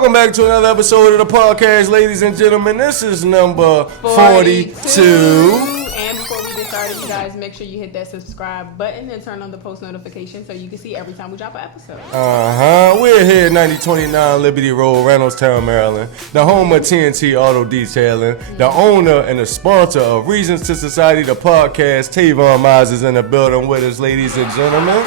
Welcome back to another episode of the podcast, ladies and gentlemen. This is number 42. And before we get started, you guys make sure you hit that subscribe button and turn on the post notification so you can see every time we drop an episode. We're here at 9029 Liberty Road, Reynoldstown, Maryland, the home of TNT Auto Detailing, the owner and the sponsor of Reasons to Society, the podcast. Tavon Mize is in the building with us, ladies and gentlemen.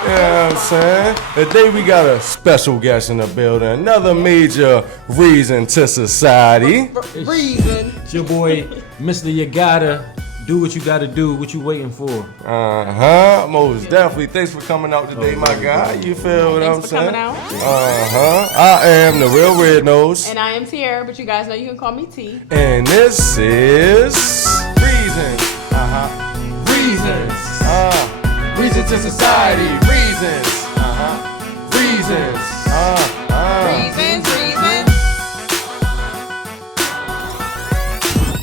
You know what I'm saying? Today we got a special guest in the building, another major Reason to Society. Reason. It's your boy, Mr. Yagadah. Do what you gotta do. What you waiting for? Most definitely. Thanks for coming out today, my guy. You feel what I'm saying? Coming out. I am the real Red Nose. And I am Tierra, but you guys know you can call me T. And this is Reasons. Reasons. Reasons to Society. Reasons. Reasons. Reasons.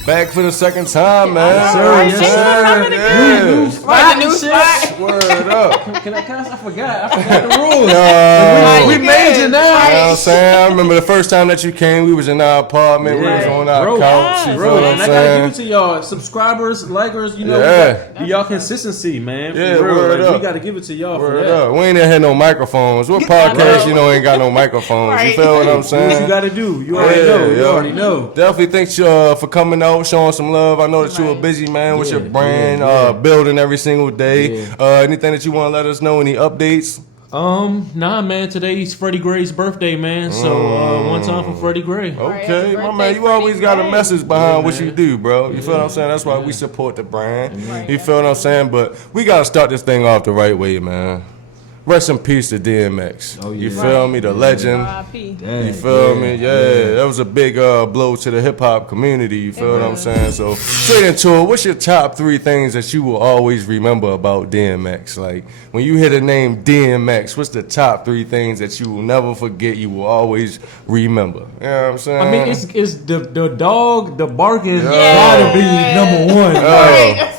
Back for the second time, man. Yes, sir. Yeah. New spot. New spot. Word up. Can I forgot the rules. We major now. You know what I'm saying? I remember the first time that you came, we was in our apartment, we was on our couch. You feel what I'm And I gotta give saying? it to y'all, subscribers, likers, you know, y'all consistency, man. For real. Word up. We gotta give it to y'all for Word that. up. We ain't had no microphones. What podcast, ain't got no microphones. You feel what I'm saying? What you gotta do. You already know. You already know. Definitely thanks for coming out, showing some love. I know that you were busy, man, with your brand, building every single day. Anything that you want to let us know? Any updates? Nah, man. Today's Freddie Gray's birthday, man. So one time for Freddie Gray. Okay, my man. You always got a message behind what you do, bro. You feel what I'm saying? That's why we support the brand. You feel what I'm saying? But we gotta start this thing off the right way, man. Rest in peace to DMX. You feel me? The legend. You feel me? Yeah, that was a big blow to the hip hop community. You feel what I'm saying? So straight into it. What's your top 3 things that you will always remember about DMX? Like when you hear the name DMX, what's the top 3 things that you will never forget? You will always remember. You know what I'm saying? I mean, it's the dog, the barking gotta be number one.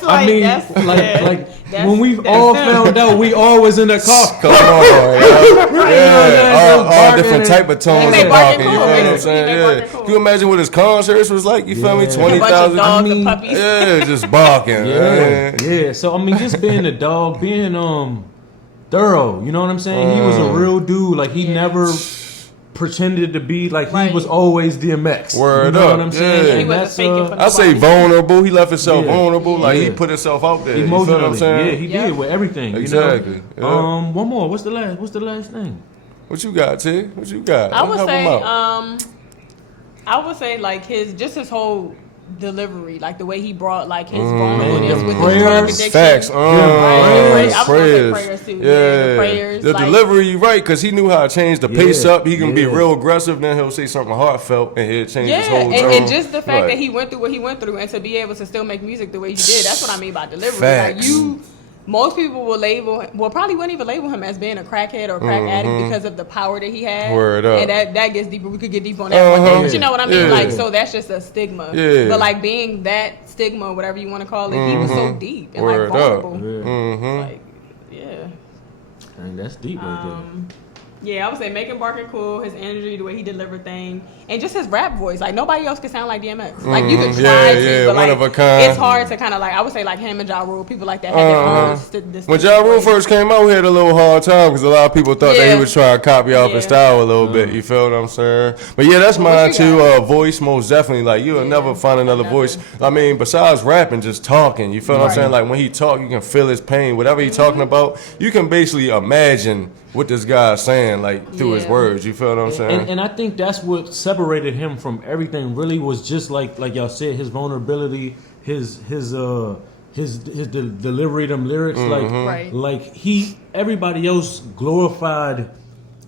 I mean, like when we all found out, we always in the car. Come on, all different type of tones of barking. You feel what I'm saying? Can you imagine what his concerts was like? You feel me? 20,000. Just barking. Yeah. So I mean, just being a dog, being thorough. You know what I'm saying? He was a real dude. Like he never pretended to be like he was always DMX. Word you know up. What I'm saying? And that's, I say vulnerable. He left himself vulnerable. Like he put himself out there. Emotionally. You feel what I'm saying? He did with everything. Exactly. You know? One more. What's the last thing? What you got, T? What you got? I would say like his whole delivery, like the way he brought like his vulnerableness with the drug addiction. Facts. Prayers too. The prayers. The delivery, you right, because he knew how to change the pace up. He can be real aggressive, then he'll say something heartfelt, and he'll change his whole tone. And just the fact that he went through what he went through, and to be able to still make music the way he did, that's what I mean by delivery. Facts. Like most people will probably wouldn't even label him as being a crackhead or a crack addict because of the power that he had. Word up. And that gets deeper. We could get deep on that one day. But you know what I mean? Like, so that's just a stigma. But like being that stigma, whatever you want to call it, he was so deep and like vulnerable. Like, And that's deep right there. Yeah, I would say making Barker cool, his energy, the way he delivered things, and just his rap voice. Like nobody else can sound like DMX. Like you could try to, but one like of a kind. it's hard to kind of like I would say like him and Ja Rule, people like that had their own. When Ja Rule first came out, we had a little hard time because a lot of people thought that he was trying to copy off his style a little bit. You feel what I'm saying? But yeah, that's mine too. Voice, most definitely. Like you'll never find another voice. I mean, besides rapping, just talking. You feel what I'm saying? Like when he talk, you can feel his pain. Whatever he's talking about, you can basically imagine what this guy's saying, like through his words. You feel what I'm saying? And I think that's what separated him from everything. Really, was just like y'all said, his vulnerability, his delivery, them lyrics. Like everybody else glorified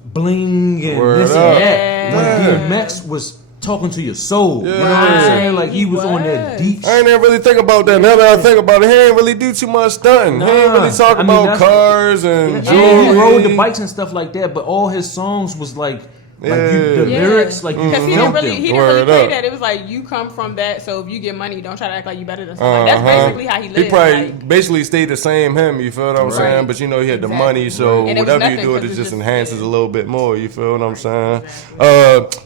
bling and this and that. When DMX was talking to your soul. You know what I'm saying? Like he was on that deep. I ain't even really think about that. Now that I think about it, he ain't really do too much stunting. He ain't really talk about cars and jewelry. He rode the bikes and stuff like that, but all his songs was like Like the lyrics, like you because he felt didn't them. really play that. It was like you come from that, so if you get money, don't try to act like you better than somebody. That's basically how he lived. He probably basically stayed the same him. You feel what I'm saying? But you know he had the money, so whatever you do, it just enhances a little bit more. You feel what I'm saying?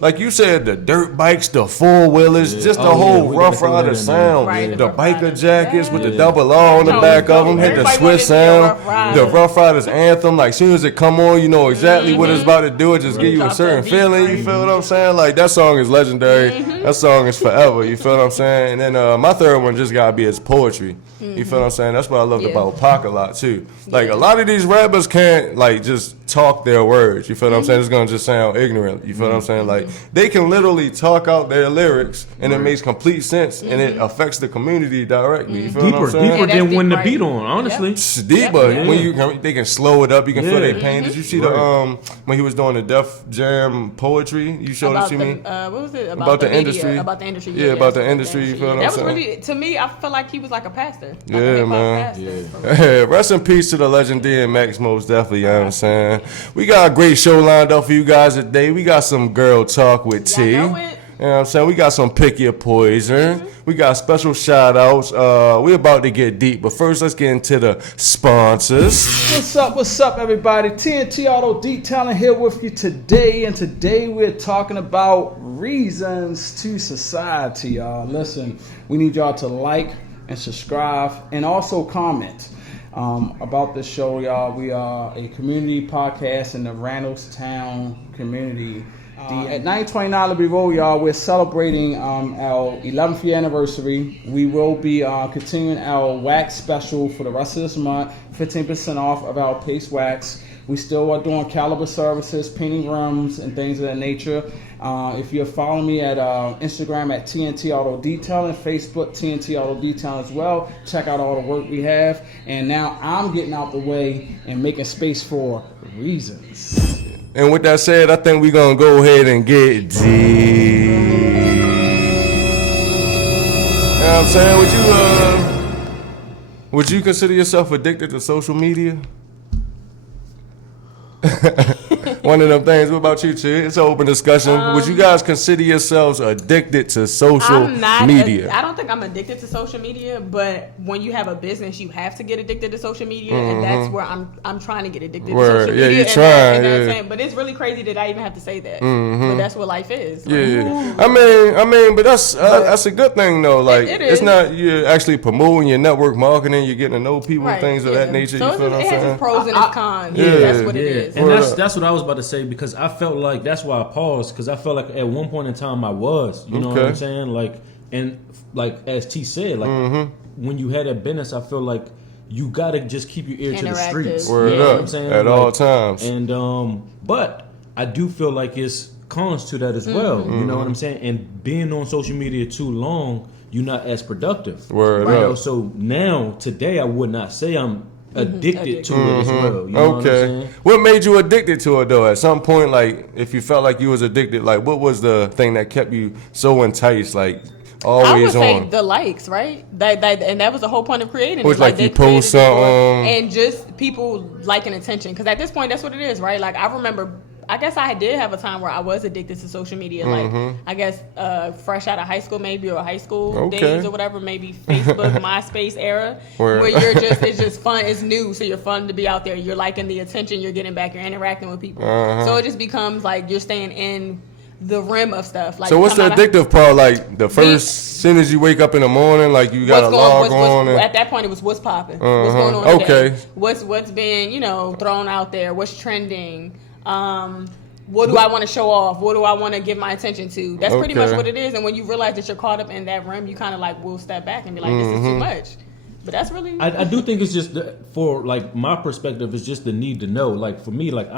Like you said, the dirt bikes, the 4-wheelers, just the whole Rough Rider sound, the biker jackets with the double R on the back of them, had the Swiss sound, the Rough Riders anthem. Like soon as it come on, you know exactly what it's about to do. It just give you a certain feeling. You feel what I'm saying? Like that song is legendary. That song is forever. You feel what I'm saying? And then my third one just gotta be his poetry. You feel what I'm saying? That's what I loved about Pac a lot too. Like a lot of these rappers can't like just talk their words. You feel what I'm saying? It's gonna just sound ignorant. You feel what I'm saying? Like they can literally talk out their lyrics and it makes complete sense and it affects the community directly. You feel what I'm saying? Deeper than when the beat on, honestly. It's deeper. When they can slow it up, you can feel their pain. Did you see the when he was doing the Def Jam poetry? You showed it to me. What was it about the industry? About the industry. Yeah, about the industry. You feel what I'm saying? That was really, to me, I felt like he was like a pastor. Yeah, man. Rest in peace to the legend DMX, most definitely. You know what I'm saying? We got a great show lined up for you guys today. We got some girl talk with T. You know what I'm saying? We got some Pick Your Poison. We got special shout outs. We're about to get deep, but first let's get into the sponsors. What's up, everybody? TNT Auto Detailing here with you today, and today we're talking about Reasons to Society, y'all. Listen, we need y'all to like and subscribe and also comment about this show, y'all. We are a community podcast in the Randallstown community. At 929 Liberty Road, y'all, we're celebrating our 11th year anniversary. We will be continuing our wax special for the rest of this month, 15% off of our paste wax. We still are doing caliber services, painting rims, and things of that nature. If you're following me at Instagram at TNT Auto Detailing, Facebook TNT Auto Detailing as well, check out all the work we have. And now I'm getting out the way and making space for Reasons. And with that said, I think we're going to go ahead and get deep. You know what I'm saying? Would you consider yourself addicted to social media? One of them things. What about you, Chi? It's an open discussion. Would you guys consider yourselves addicted to social media? I don't think I'm addicted to social media, but when you have a business, you have to get addicted to social media, and that's where I'm trying to get addicted to social media. Yeah, you're trying. But it's really crazy that I even have to say that. But that's what life is. Yeah. I mean, but that's a good thing though. Like it's not you're actually promoting your network marketing. You're getting to know people, things of that nature. So you feel what I'm saying? It has its pros and its cons. Yeah, that's what it is. And that's what I was about to say, because I felt like that's why I paused, because I felt like at one point in time I was, you know what I'm saying? Like, and like as T said, like when you had that business, I feel like you gotta just keep your ear to the streets. Word you know up, what I'm saying? at all times. And but I do feel like it's cons to that as well. You know what I'm saying? And being on social media too long, you're not as productive. Word up. So now today I would not say I'm addicted to it as well. You know what I'm saying? What made you addicted to it though? At some point, like if you felt like you was addicted, like what was the thing that kept you so enticed? Like always I would say on. the likes, right? And that was the whole point of creating it. Was like you post something and just people liking attention. Because at this point, that's what it is, right? Like I remember, I guess I did have a time where I was addicted to social media. Like I guess fresh out of high school, maybe, or high school days or whatever, maybe Facebook, MySpace era, where it's just fun, it's new, so you're fun to be out there. You're liking the attention, you're getting back, you're interacting with people. So it just becomes like you're staying in the rim of stuff. Like, so what's the addictive part? Like the first, soon as you wake up in the morning, like you got to log on. At that point, it was what's popping, what's going on today, what's being thrown out there, what's trending. What do I want to show off? What do I want to give my attention to? That's pretty much what it is. And when you realize that you're caught up in that rim, you kind of like will step back and be like, this is too much. But that's really. I do think it's just for like my perspective, it's just the need to know. Like for me, like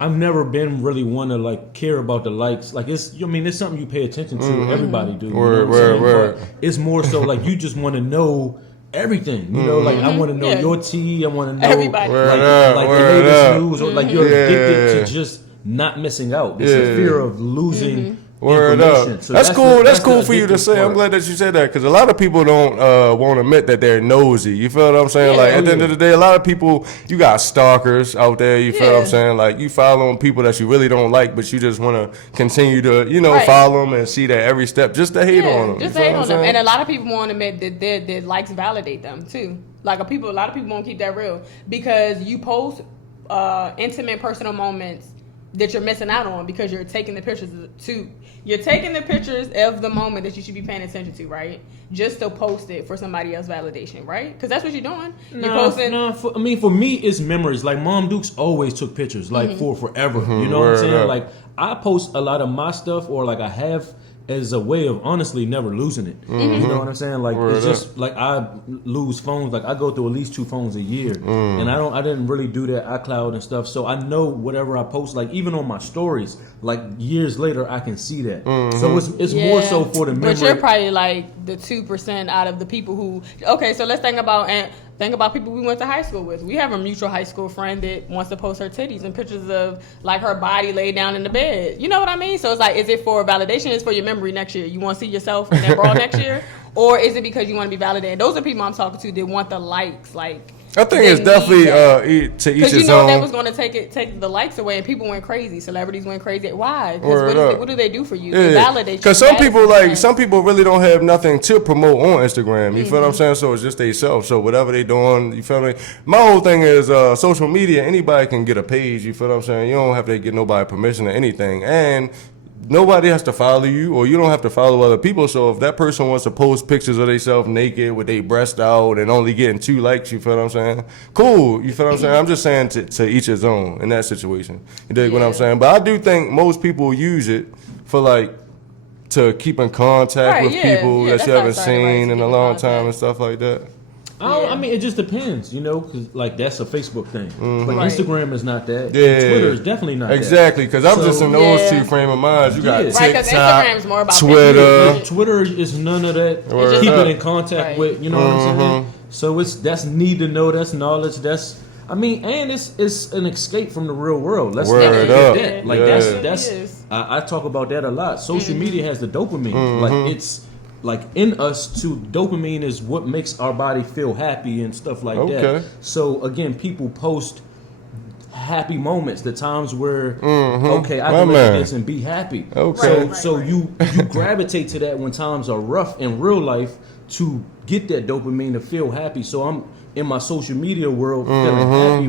I've never been really one to like care about the likes. Like it's something you pay attention to. Everybody do. Word. It's more so like you just want to know everything, like I want to know your tea. I want to know everybody, like the latest news, or like you're addicted to just not missing out. It's a fear of losing Word information. up. So that's cool. That's cool for you to addictive say. part. I'm glad that you said that because a lot of people don't want to admit that they're nosy. You feel what I'm saying? Yeah. Like at the end of the day, a lot of people, you got stalkers out there. You feel what I'm saying? Like you following people that you really don't like, but you just want to continue to, follow them and see that every step just to hate on them. Just to hate on them. And a lot of people won't admit that their likes validate them too. Like a lot of people won't keep that real because you post intimate, personal moments that you're missing out on because you're taking the pictures of the moment that you should be paying attention to, right? Just to post it for somebody else's validation, right? Because that's what you're doing. You're posting. For me, it's memories. Like Mom Dukes always took pictures, like for forever. You know what I'm saying? Like I post a lot of my stuff, or like I have as a way of honestly never losing it. You know what I'm saying? Like it's just like I lose phones. Like I go through at least 2 phones a year, and I didn't really do that iCloud and stuff. So I know whatever I post, like even on my stories, like years later I can see that. So it's more so for the memory. But you're probably like the 2% out of the people who. Okay, so let's think about people we went to high school with. We have a mutual high school friend that wants to post her titties and pictures of like her body laid down in the bed. You know what I mean? So it's like, is it for validation? Is for your memory next year? You want to see yourself in that bra next year, or is it because you want to be validated? Those are people I'm talking to that want the likes. Like I think it's definitely to each because his own. that was going to take the likes away, and people went crazy. Celebrities went crazy. Why? Because what do they do for you? To validate you. Because some people really don't have nothing to promote on Instagram. You feel what I'm saying? So it's just they self. So whatever they doing, you feel me? My whole thing is social media. Anybody can get a page. You feel what I'm saying? You don't have to get nobody permission or anything, and nobody has to follow you, or you don't have to follow other people. So if that person wants to post pictures of themselves naked with their breast out and only getting 2 likes, you feel what I'm saying? Cool. You feel what I'm saying? I'm just saying to each his own in that situation. You dig what I'm saying? But I do think most people use it for like to keep in contact with people that you haven't seen in a long time and stuff like that. I mean, it just depends, because like that's a Facebook thing, but Right. Instagram is not that. Yeah. And Twitter is definitely not Exactly, because I'm just in those two frame of minds. You got Yeah. Right, 'cause TikTok, Instagram's more about Twitter. that. Twitter is none of that. Word Keep up. it in contact with, you know what I'm saying? So that's need to know, that's knowledge, and it's an escape from the real world. Let's not Word forget up. that. Like Yeah. that's I talk about that a lot. Social media has the dopamine. Mm-hmm. Like it's like in us too. Dopamine is what makes our body feel happy and stuff like that. So again, people post happy moments, the times where okay, I can look at this and be happy. Okay. So you gravitate to that when times are rough in real life to get that dopamine to feel happy. So I'm in my social media world feeling happy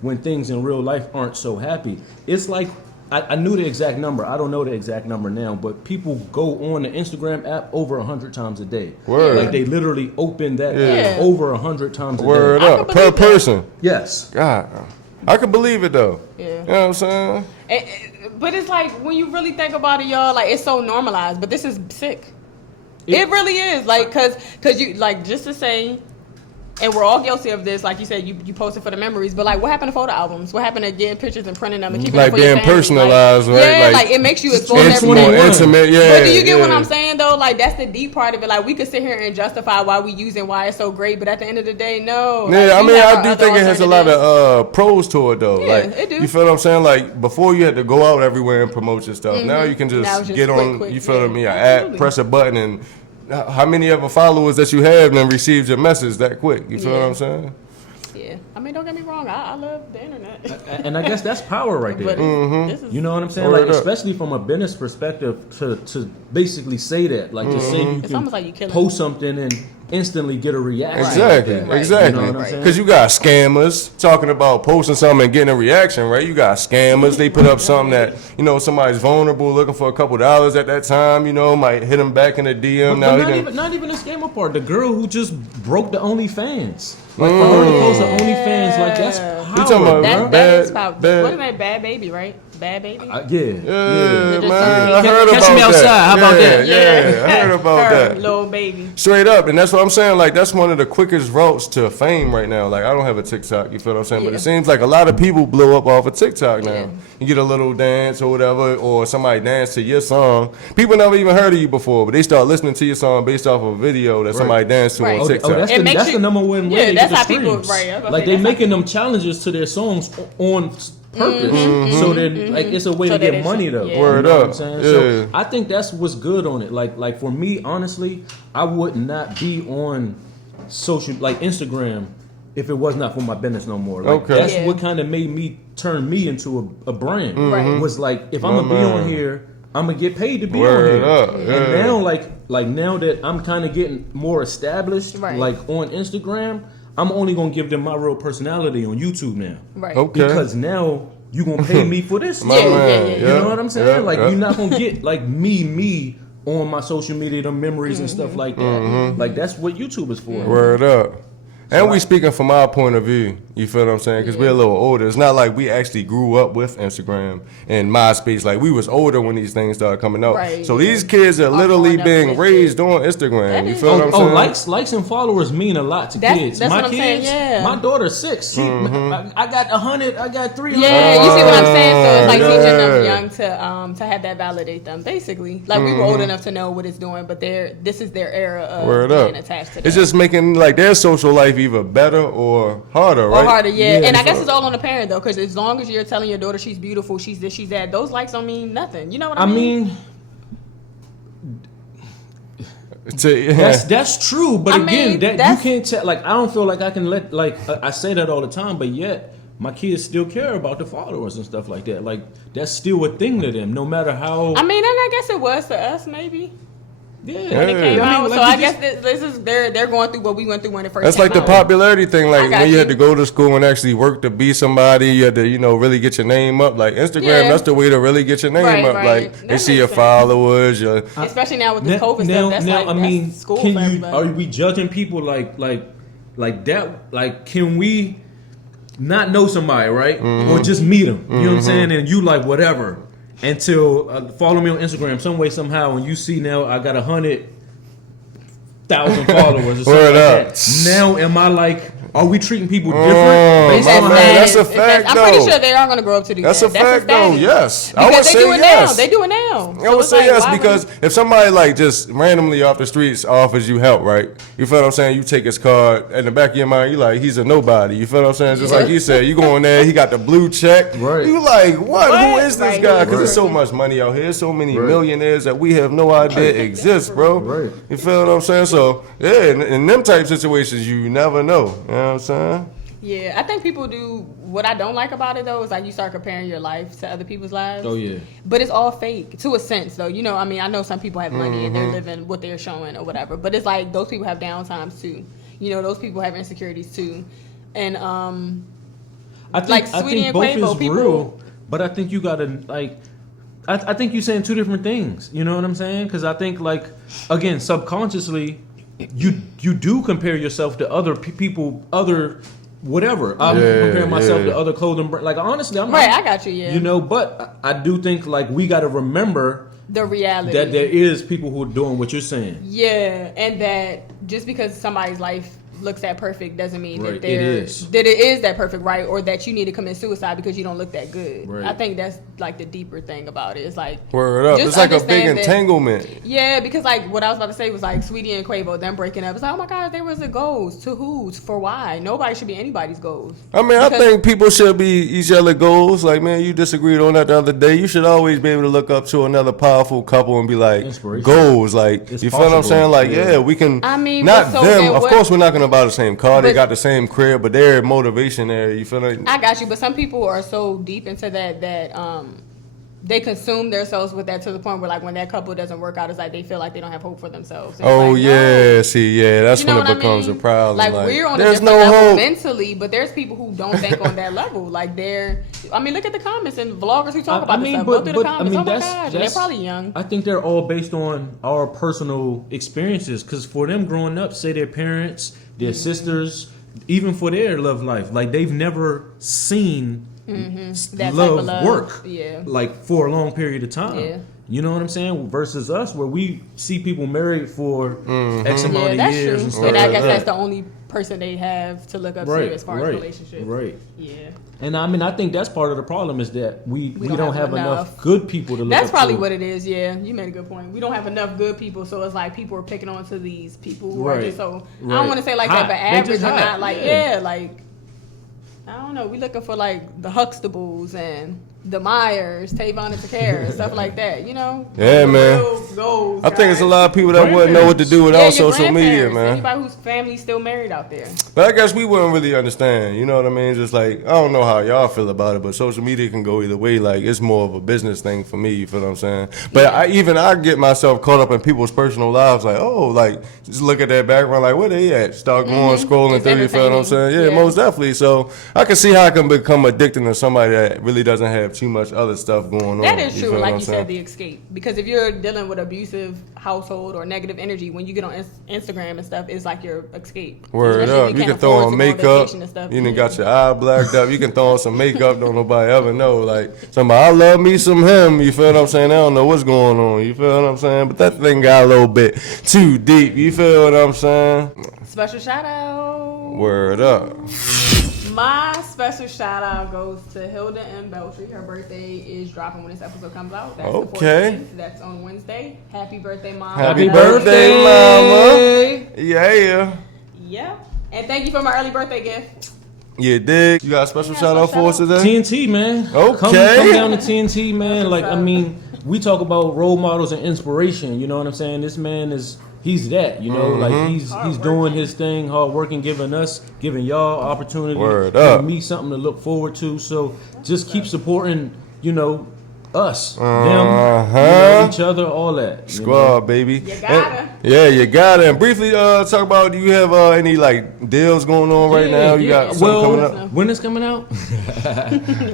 when things in real life aren't so happy. It's like I knew the exact number. I don't know the exact number now, but people go on the Instagram app over 100 times a day. Word. Like they literally open that app over 100 times a Word day. up. Per person. Yes. God. I can believe it though. Yeah. You know what I'm saying? But it's like when you really think about it, y'all, like it's so normalized. But this is sick. It really is. Like, cause you like just to say. And we're all guilty of this, like you said. You posted for the memories, but like, what happened to photo albums? What happened to getting pictures and printing them and keeping them for your being family? personalized, like, right? Yeah, like it makes you expose everything. More intimate, yeah. But do you get what I'm saying though? Like that's the deep part of it. Like we could sit here and justify why we use and why it's so great, but at the end of the day, no. Yeah, like, I mean, I do other think it has a lot of pros to it though. Yeah, like, it do. you feel what I'm saying? Like before, you had to go out everywhere and promote your stuff. Now you can just get on. quick, You feel me? Absolutely. Press a button and. How many ever followers that you have then received your message that quick? You feel what I'm saying? Yeah, I mean, don't get me wrong. I love the internet. And I guess that's power right there. But this is, You know what I'm saying? Word Like, up. especially from a business perspective, to basically say that, like to say you It's almost like you killing post something and instantly get a reaction. Exactly, like that. exactly. You know what I'm saying? Because you got scammers talking about posting something and getting a reaction, right? You got scammers. They put up something that, somebody's vulnerable, looking for a couple dollars at that time, might hit them back in the DM. But not even the scammer part. The girl who just broke the OnlyFans. Like, for her to post the OnlyFans, like, that's power, You talking about bro. that is power. bad- What is that? Bad Baby, right? Bad Baby. Yeah. Yeah, Just man, I catch heard me about that. outside. How about that? Yeah, I heard about Her that. little baby. Straight up, and that's what I'm saying. Like, that's one of the quickest routes to fame right now. Like, I don't have a TikTok, you feel what I'm saying? But it seems like a lot of people blow up off of TikTok now. Yeah. You get a little dance or whatever, or somebody dance to your song. People never even heard of you before, but they start listening to your song based off of a video that somebody danced to Right. on TikTok. It makes that's you- the number one way Yeah, to that's get the how people- streams. right, I was about to Like, say, they that's how making them challenges to their songs on purpose. So then, like, it's a way So to that get money, though. yeah. You Word know what up. I'm saying? Yeah. So I think that's what's good on it. Like for me, honestly, I would not be on social, like Instagram, if it was not for my business no more. Like, Okay. that's Yeah. what kind of made me turn me into a brand. Right. Was like, if I'm My gonna be man. on here, I'm gonna get paid to be Word on here. up, yeah. And now, like now that I'm kind of getting more established, Right. like on Instagram, I'm only gonna give them my real personality on YouTube now. Right. Okay. Because now you gonna pay me for this. My Yeah, man. yeah. You know what I'm saying? Yeah, like yeah. you're not gonna get like me on my social media, the memories and stuff like that. Like that's what YouTube is for. Word up. And we speaking from our point of view, you feel what I'm saying? Because we're a little older. It's not like we actually grew up with Instagram and MySpace. Like, we was older when these things started coming out. Right, So yeah. these kids are literally growing up being with raised it. on Instagram. That You is- feel what I'm saying? Likes and followers mean a lot to kids. That's My what I'm kids, saying, yeah. my daughter's 6. She, I got 100. I got 300. Yeah, you see what I'm saying? So it's like teaching them Yeah. young to have that validate them, basically. Like we were old enough to know what it's doing, but this is their era of Word being up. attached to that. It's just making like their social life either better or harder, right? Or harder, yeah. Yeah, And I so- guess it's all on the parent though, because as long as you're telling your daughter she's beautiful, she's this, she's that, those likes don't mean nothing. You know what I mean? That's true, but I again, mean, that you that's- can't tell. Like, I don't feel like I can let. Like, I say that all the time, but yet my kids still care about the followers and stuff like that. Like, that's still a thing to them, no matter how. I mean, and I guess it was to us maybe. Yeah, When it came Yeah. out, like so I you guess this is they're going through what we went through when it first That's came like the out. popularity thing. Like got when you had you. to go to school and actually work to be somebody, you had to, really get your name up. Like Instagram, Yeah. that's the way to really get your name Right, up. right. Like That they see your makes sense. followers. Your Especially now with this COVID stuff, that's like I mean, that's school can for you? everybody. Are we judging people like that? Like, can we not know somebody, right, Mm-hmm. or just meet them? You know what I'm saying? And you like whatever until follow me on Instagram some way somehow, and you see now I got 100,000 followers or something Word like up. that. Now am I like? Are we treating people different based my on man, how- that's a It's fact, I'm pretty though. sure they are going to grow up to do That's that. a fact, though. status. Yes, I Because would they say do it yes. now. They do it now. I So would it's say like, yes why because would- if somebody like just randomly off the streets offers you help, right? You feel what I'm saying? You take his card in the back of your mind, you like he's a nobody. You feel what I'm saying? Just like you said, you go in there, he got the blue check. Right. You like what? Who is this Right. guy? Because Right. there's so much money out here, so many Right. millionaires that we have no idea exist, bro. Right. You feel what I'm saying? So yeah, in them type situations, you never know. You know what I'm saying? Yeah, I think people do. What I don't like about it though is like you start comparing your life to other people's lives. Oh yeah. But it's all fake to a sense though. You know, I mean, I know some people have money and Mm-hmm. they're living what they're showing or whatever. But it's like those people have downtimes too. You know, those people have insecurities too. And I think, Like I Sweetie think and both Quavo, is people- real, but I think you gotta like. I think you're saying two different things. You know what I'm saying? Because I think like again, subconsciously, you do compare yourself to other people, other whatever. I'm Yeah, comparing myself yeah. to other clothing brands. Like honestly, I'm right, not, I got you. Yeah, You know, but I do think like we got to remember the reality that there is people who are doing what you're saying. Yeah, and that just because somebody's life looks that perfect doesn't mean Right, that they're it is. that it is that perfect, right? Or that you need to commit suicide because you don't look that good. Right. I think that's like the deeper thing about it. It's like Word up. just It's like a big understand that- entanglement. Yeah, because like what I was about to say was like Sweetie and Quavo, them breaking up. It's like, oh my God, there was a goals to whose for why? Nobody should be anybody's goals. I mean, I Because- think people should be each other goals. Like, man, you disagreed on that the other day. You should always be able to look up to another powerful couple and be like, Inspiration. goals. Like, It's you feel what I'm possible. saying? Like, Yeah. yeah, we can. I mean, not but so them. then Of what- course, we're not going to buy the same car. They But- got the same crib, but their motivation there. You feel like? I got you, but some people are so deep into that they consume themselves with that to the point where like when that couple doesn't work out, it's like they feel like they don't have hope for themselves. It's Oh like, yeah, no. see, yeah, that's You know when what it becomes I mean? a problem. Like we're on a there's different no level hope. mentally, but there's people who don't think on that level. Like I mean, look at the comments and vloggers who talk about this stuff. Go through the comments. Oh my gosh, they're probably young. I think they're all based on our personal experiences. Because for them growing up, say their parents, their sisters, even for their love life, like they've never seen That type love, of love. work, Yeah. like for a long period of time. Yeah. You know what I'm saying? Versus us, where we see people married for Mm-hmm. X amount Yeah, of that's years true. and stuff And I like guess that. that's the only person they have to look up Right, to as far as right, relationships. right. Yeah. And I mean, I think that's part of the problem is that we don't have enough enough. good people to look That's up probably to. what it is. Yeah, you made a good point. We don't have enough good people, so it's like people are picking on to these people who are Right. just so. I Right. don't want to say like Hot. that, but They average just or hot. not. Like Yeah. yeah, like I don't know. We looking for like the Huxtables and the Myers, Tavon and Takara, stuff like that. You know? Yeah, man. Goals, I think it's a lot of people that wouldn't know what to do without your social media, grandparents, man. Anybody whose family's still married out there. But I guess we wouldn't really understand. You know what I mean? Just like, I don't know how y'all feel about it, but social media can go either way. Like, it's more of a business thing for me. You feel what I'm saying? But I get myself caught up in people's personal lives. Like, oh, like, just look at their background. Like, where they at? Start going, scrolling It's through. You feel what I'm saying? Yeah, most definitely. So I can see how I can become addicted to somebody that really doesn't have too much other stuff going on. That is true, like you said, the escape. Because if you're dealing with abusive household or negative energy, when you get on Instagram and stuff, it's like your escape. Word up. You can throw on makeup. You done got your eye blacked up. You can throw on some makeup. Don't nobody ever know. Like, somebody, I love me some him. You feel what I'm saying? I don't know what's going on. You feel what I'm saying? But that thing got a little bit too deep. You feel what I'm saying? Special shout out. Word up. My special shout out goes to Hilda M. Beltry. Her birthday is dropping when this episode comes out. That's the 14th. That's on Wednesday. Happy birthday, Mom. Happy birthday, Mama. Yeah. Yeah. And thank you for my early birthday gift. You dig? You got a special shout out for us today? TNT, man. Okay. Come down to TNT, man. Like, I mean, we talk about role models and inspiration. You know what I'm saying? This man he's that, you know, like he's doing his thing, hard working, giving y'all opportunity, giving me something to look forward to. So just keep supporting, you know, us, them, each other, all that. Squad, baby. You gotta. You gotta. And briefly talk about, do you have any like deals going on right now? You got something coming up? When it's coming out?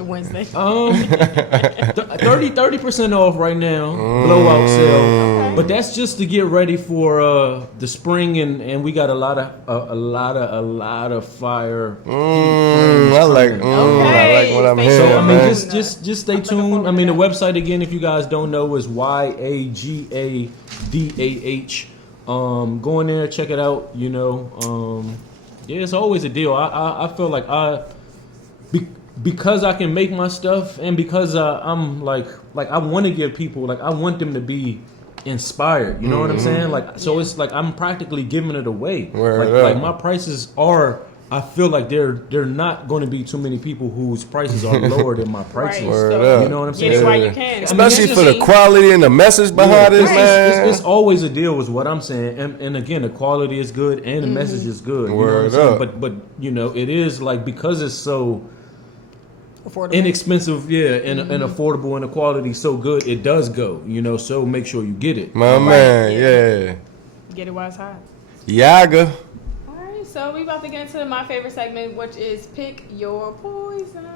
Wednesday. 30% off right now, blowout sale. Okay. But that's just to get ready for the spring, and we got a lot of fire. I like what I'm hearing. So I mean, just stay tuned. I mean, the website again, if you guys don't know, is Yagadah. Go in there, check it out. You know, it's always a deal. I feel like because I can make my stuff, and because I'm like I want to give people, like, I want them to be inspired. You know what I'm saying? Like, so it's like I'm practically giving it away. Like my prices are. I feel like they're not going to be too many people whose prices are lower than my prices. Right, so you know what I'm saying? Get it while you can. Especially for the quality and the message behind it, man. It's always a deal with what I'm saying. And again, the quality is good and the message is good. You know what I'm saying? But you know, it is like, because it's so affordable, inexpensive, and affordable, and the quality so good, it does go. You know, so make sure you get it. My man, Get it while it's hot. Yaga. So we about to get into my favorite segment, which is Pick Your Poison.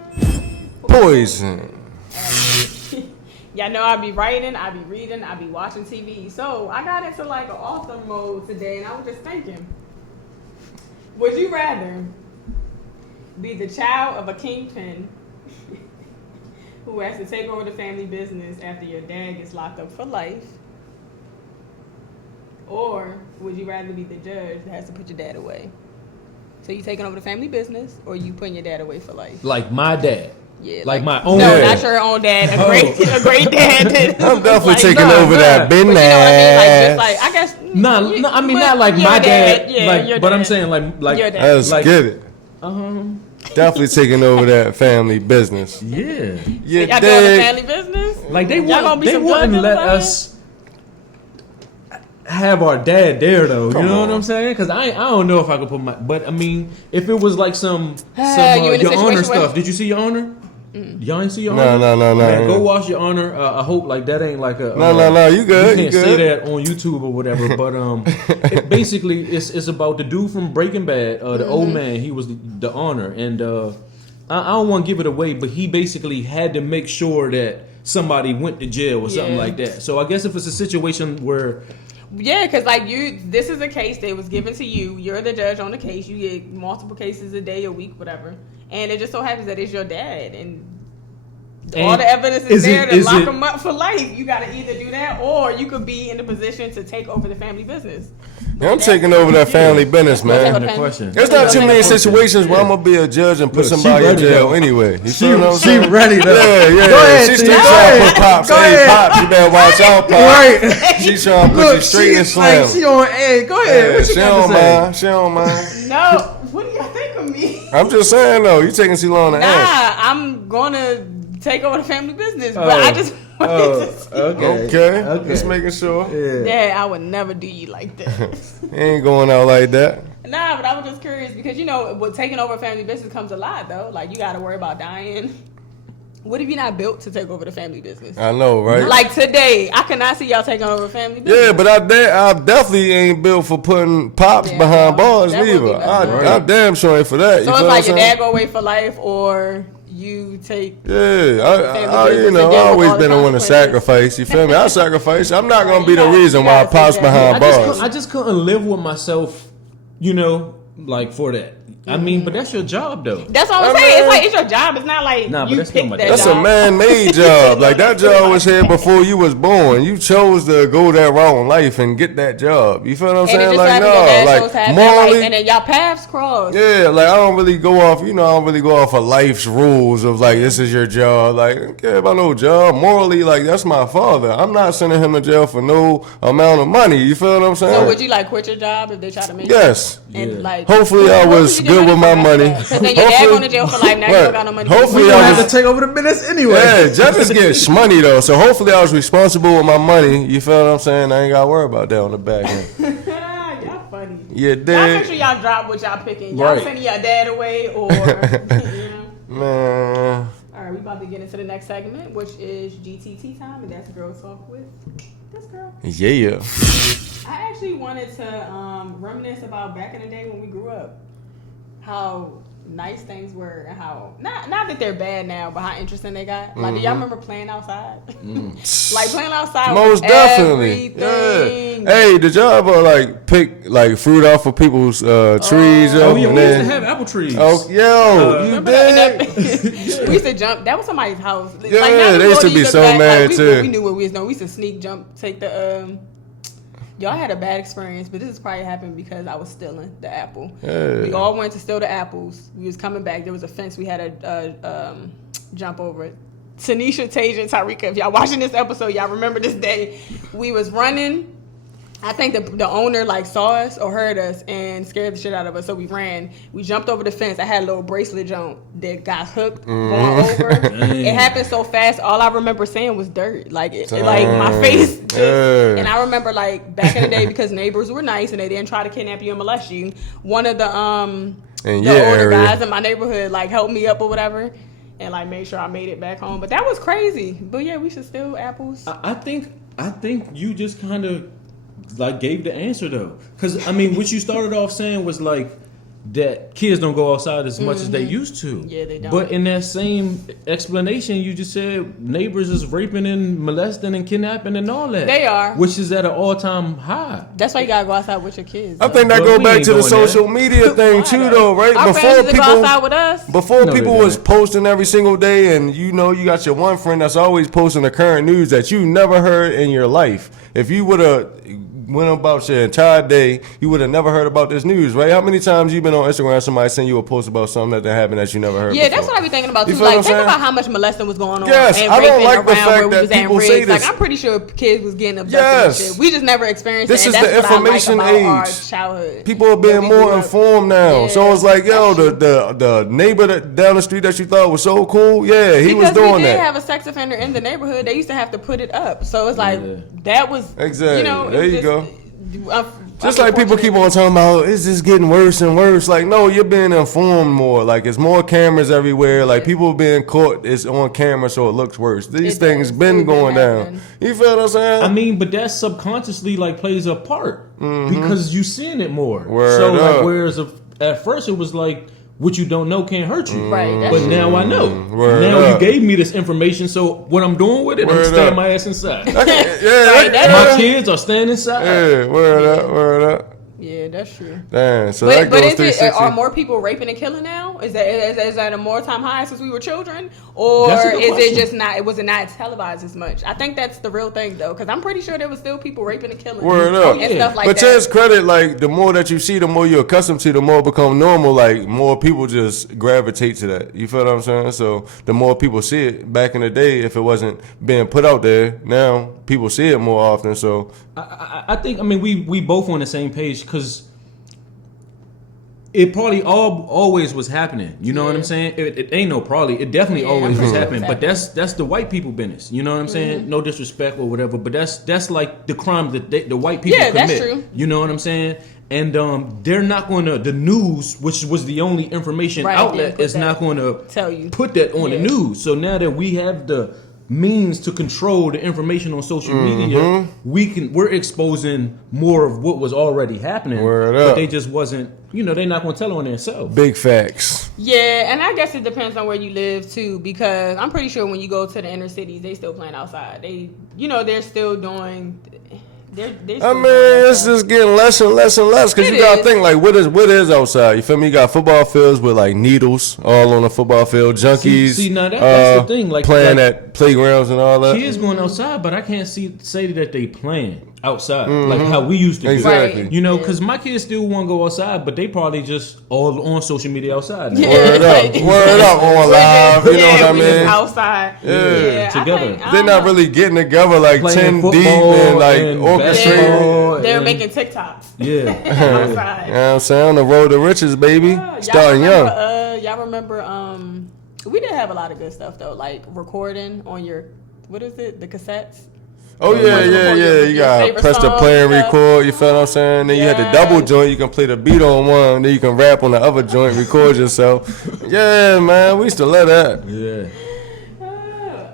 Y'all know I be writing, I be reading, I be watching TV. So I got into like an author mode today, and I was just thinking, would you rather be the child of a kingpin who has to take over the family business after your dad gets locked up for life? Or would you rather be the judge that has to put your dad away? So you taking over the family business, or you putting your dad away for life? Like my dad. Yeah, like my own dad. No, not your own dad. A great dad. I'm definitely taking over that business. But you know what I mean? Like, just like, I guess. No, I mean, not like my dad. Yeah, like, your but dad. I'm saying like your dad. Let's get it. Definitely taking over that family business. Yeah. Y'all doing the family business? Like they wouldn't let us have our dad there though. You know what I'm saying? Because I don't know if I could put my. But I mean, if it was like some Your Honor stuff. Did you see Your Honor? Y'all ain't see Your Honor? No. Man, go watch Your Honor. I hope like that ain't like a. No. You good? You can't say that on YouTube or whatever. But basically, it's about the dude from Breaking Bad. The old man. He was the Honor, and I don't want to give it away, but he basically had to make sure that somebody went to jail or something like that. So I guess if it's a situation where. Yeah, because like this is a case that was given to you. You're the judge on the case. You get multiple cases a day, a week, whatever. And it just so happens that it's your dad, and all the evidence is there to lock them up for life. You got to either do that, or you could be in the position to take over the family business. Yeah, I'm taking over that family business, man. There's not too many situations where I'm gonna be a judge and put somebody in jail anyway. You feel what I'm saying? She ready though. Yeah. Go ahead, She's still trying to put Pops. Hey, Pops, you better watch out, Pops. Right. She's trying to put you straight and slam. Like, she on A. Go ahead. What you got to say? She don't mind. No, what do y'all think of me? I'm just saying though, you taking too long to ask. I'm gonna take over the family business, but I just wanted to see. Okay. Just making sure. Dad, I would never do you like that. He ain't going out like that. Nah, but I was just curious because with taking over family business comes a lot though. Like you got to worry about dying. What if you're not built to take over the family business? I know, right? Like today, I cannot see y'all taking over family business. Yeah, but I definitely ain't built for putting Pops behind bars neither. I'm damn sure ain't for that. So it's like your dad go away for life, or you take. Yeah, I always been the one to sacrifice. You feel me? I sacrifice. I'm not gonna be the reason why Pops behind bars. I just couldn't live with myself, like for that. I mean, but that's your job though. That's what I'm saying. It's like it's your job. It's not like you picked that That's job. a man-made job. Like that job was here before you was born. You chose to go that wrong life and get that job. You feel what I'm saying? Like morally, and then y'all paths cross. Yeah, like I don't really go off. I don't really go off of life's rules of like this is your job. Like I don't care about no job. Morally, like that's my father. I'm not sending him to jail for no amount of money. You feel what I'm saying? So would you like quit your job if they try to make Yes. And like hopefully I was good with my money. Because then your dad going to jail for life. Now you don't got no money. Hopefully I have to take over the business anyway. Yeah, judges get shmoney though. So hopefully I was responsible with my money. You feel what I'm saying? I ain't got to worry about that on the back end. Y'all funny. Yeah, Y'all dad. make sure y'all drop what y'all picking. Y'all sending your dad away or Man. All right, we about to get into the next segment, which is GTT time, and that's Girl Talk with this girl. Yeah. I actually wanted to reminisce about back in the day when we grew up, how nice things were, and how not that they're bad now, but how interesting they got. Like, do y'all remember playing outside? Like playing outside. Most definitely. Everything. Yeah. Hey, did y'all ever like pick like fruit off of people's trees? Oh yeah, we used to have apple trees. Oh, you did. We used to jump. That was somebody's house. Yeah, like, they used to be so mad too. We knew what we was doing. We used to sneak jump, take the. Y'all had a bad experience, but this has probably happened because I was stealing the apple. Yeah. We all went to steal the apples. We was coming back. There was a fence. We had to jump over it. Tanisha, Tasia, and Tarika, if y'all watching this episode, y'all remember this day. We was running. I think the owner like saw us or heard us and scared the shit out of us. So we ran. We jumped over the fence. I had a little bracelet jump that got hooked going over. It happened so fast. All I remember saying was dirt. Like like my face. And I remember like back in the day because neighbors were nice and they didn't try to kidnap you and molest you. One of the older guys in my neighborhood like helped me up or whatever. And like made sure I made it back home. But that was crazy. But yeah, we should steal apples. I think you just kind of like gave the answer though, because I mean what you started off saying was like that kids don't go outside as much as they used to. Yeah, they don't. But in that same explanation, you just said neighbors is raping and molesting and kidnapping and all that. They are, which is at an all-time high. That's why you gotta go outside with your kids. I think that go back to the social media thing too, though, right? Our friends go outside with us. Before people was posting every single day, and you got your one friend that's always posting the current news that you never heard in your life. If you would have went about your entire day, you would have never heard about this news, right? How many times you been on Instagram, somebody sent you a post about something that happened that you never heard before? That's what I be thinking about too. Like, think about how much molesting was going on. Yes, and I don't like the fact where we that was people say this. Like, I'm pretty sure kids was getting abducted and shit. We just never experienced this it. This is the information age. Our childhood. People are being more informed now. So it's like, the neighbor down the street that you thought was so cool, he was doing that. Because we did have a sex offender in the neighborhood. They used to have to put it up. So it's like, that was... Exactly. There you go. Just I'm like people keep on talking about, is this getting worse and worse? Like, no, you're being informed more. Like, it's more cameras everywhere. Like, people being caught is on camera, so it looks worse. These things been going down. You feel what I'm saying? I mean, but that subconsciously like plays a part because you seeing it more. Whereas at first it was like, what you don't know can't hurt you. Right. But now I know. Now you gave me this information, so what I'm doing with it, I'm staying my ass inside. My kids are staying inside. Yeah, word up. Yeah, that's true. Damn, so but are more people raping and killing now? Is that a more time high since we were children, or is it just not? It was not televised as much. I think that's the real thing though, because I'm pretty sure there was still people raping and killing and stuff like but that. to his credit, like the more that you see, the more you're accustomed to, the more it become normal. Like more people just gravitate to that. You feel what I'm saying? So the more people see it. Back in the day, if it wasn't being put out there, now people see it more often. So I think, I mean, we both on the same page, because it probably always was happening. You know what I'm saying? It ain't no probably. It definitely always was happening. But that's the white people business. You know what I'm saying? No disrespect or whatever, but that's like the crime that the white people commit. That's true. You know what I'm saying? And they're not going to, the news, which was the only information outlet, is not going to tell you, put that on the news. So now that we have the means to control the information on social media, we're exposing more of what was already happening. But they just wasn't, they're not going to tell on themselves. Big facts. Yeah, and I guess it depends on where you live too, because I'm pretty sure when you go to the inner cities, they still playing outside. They're still doing. It's just getting less and less and less, because you gotta think, like, what is outside? You feel me? You got football fields with like needles all on the football field, junkies. See, now that's the thing, like playing at playgrounds and all that. Kids going outside, but I can't say that they playing outside like how we used to do. Exactly. Because my kids still want to go outside, but they probably just all on social media outside now. Word up on live. You know what I mean? Just outside. Yeah. Together. They're not really getting together like 10 deep and like orchestrating. They're making TikToks. Yeah. Outside. You know what I'm saying? On the road to riches, baby. Starting young. Y'all remember, we did have a lot of good stuff though, like recording on your, what is it, the cassettes? Oh yeah. You gotta press the play and record. You feel what I'm saying? Then you had the double joint. You can play the beat on one. Then you can rap on the other joint. Record yourself. Yeah, man. We used to love that. Yeah.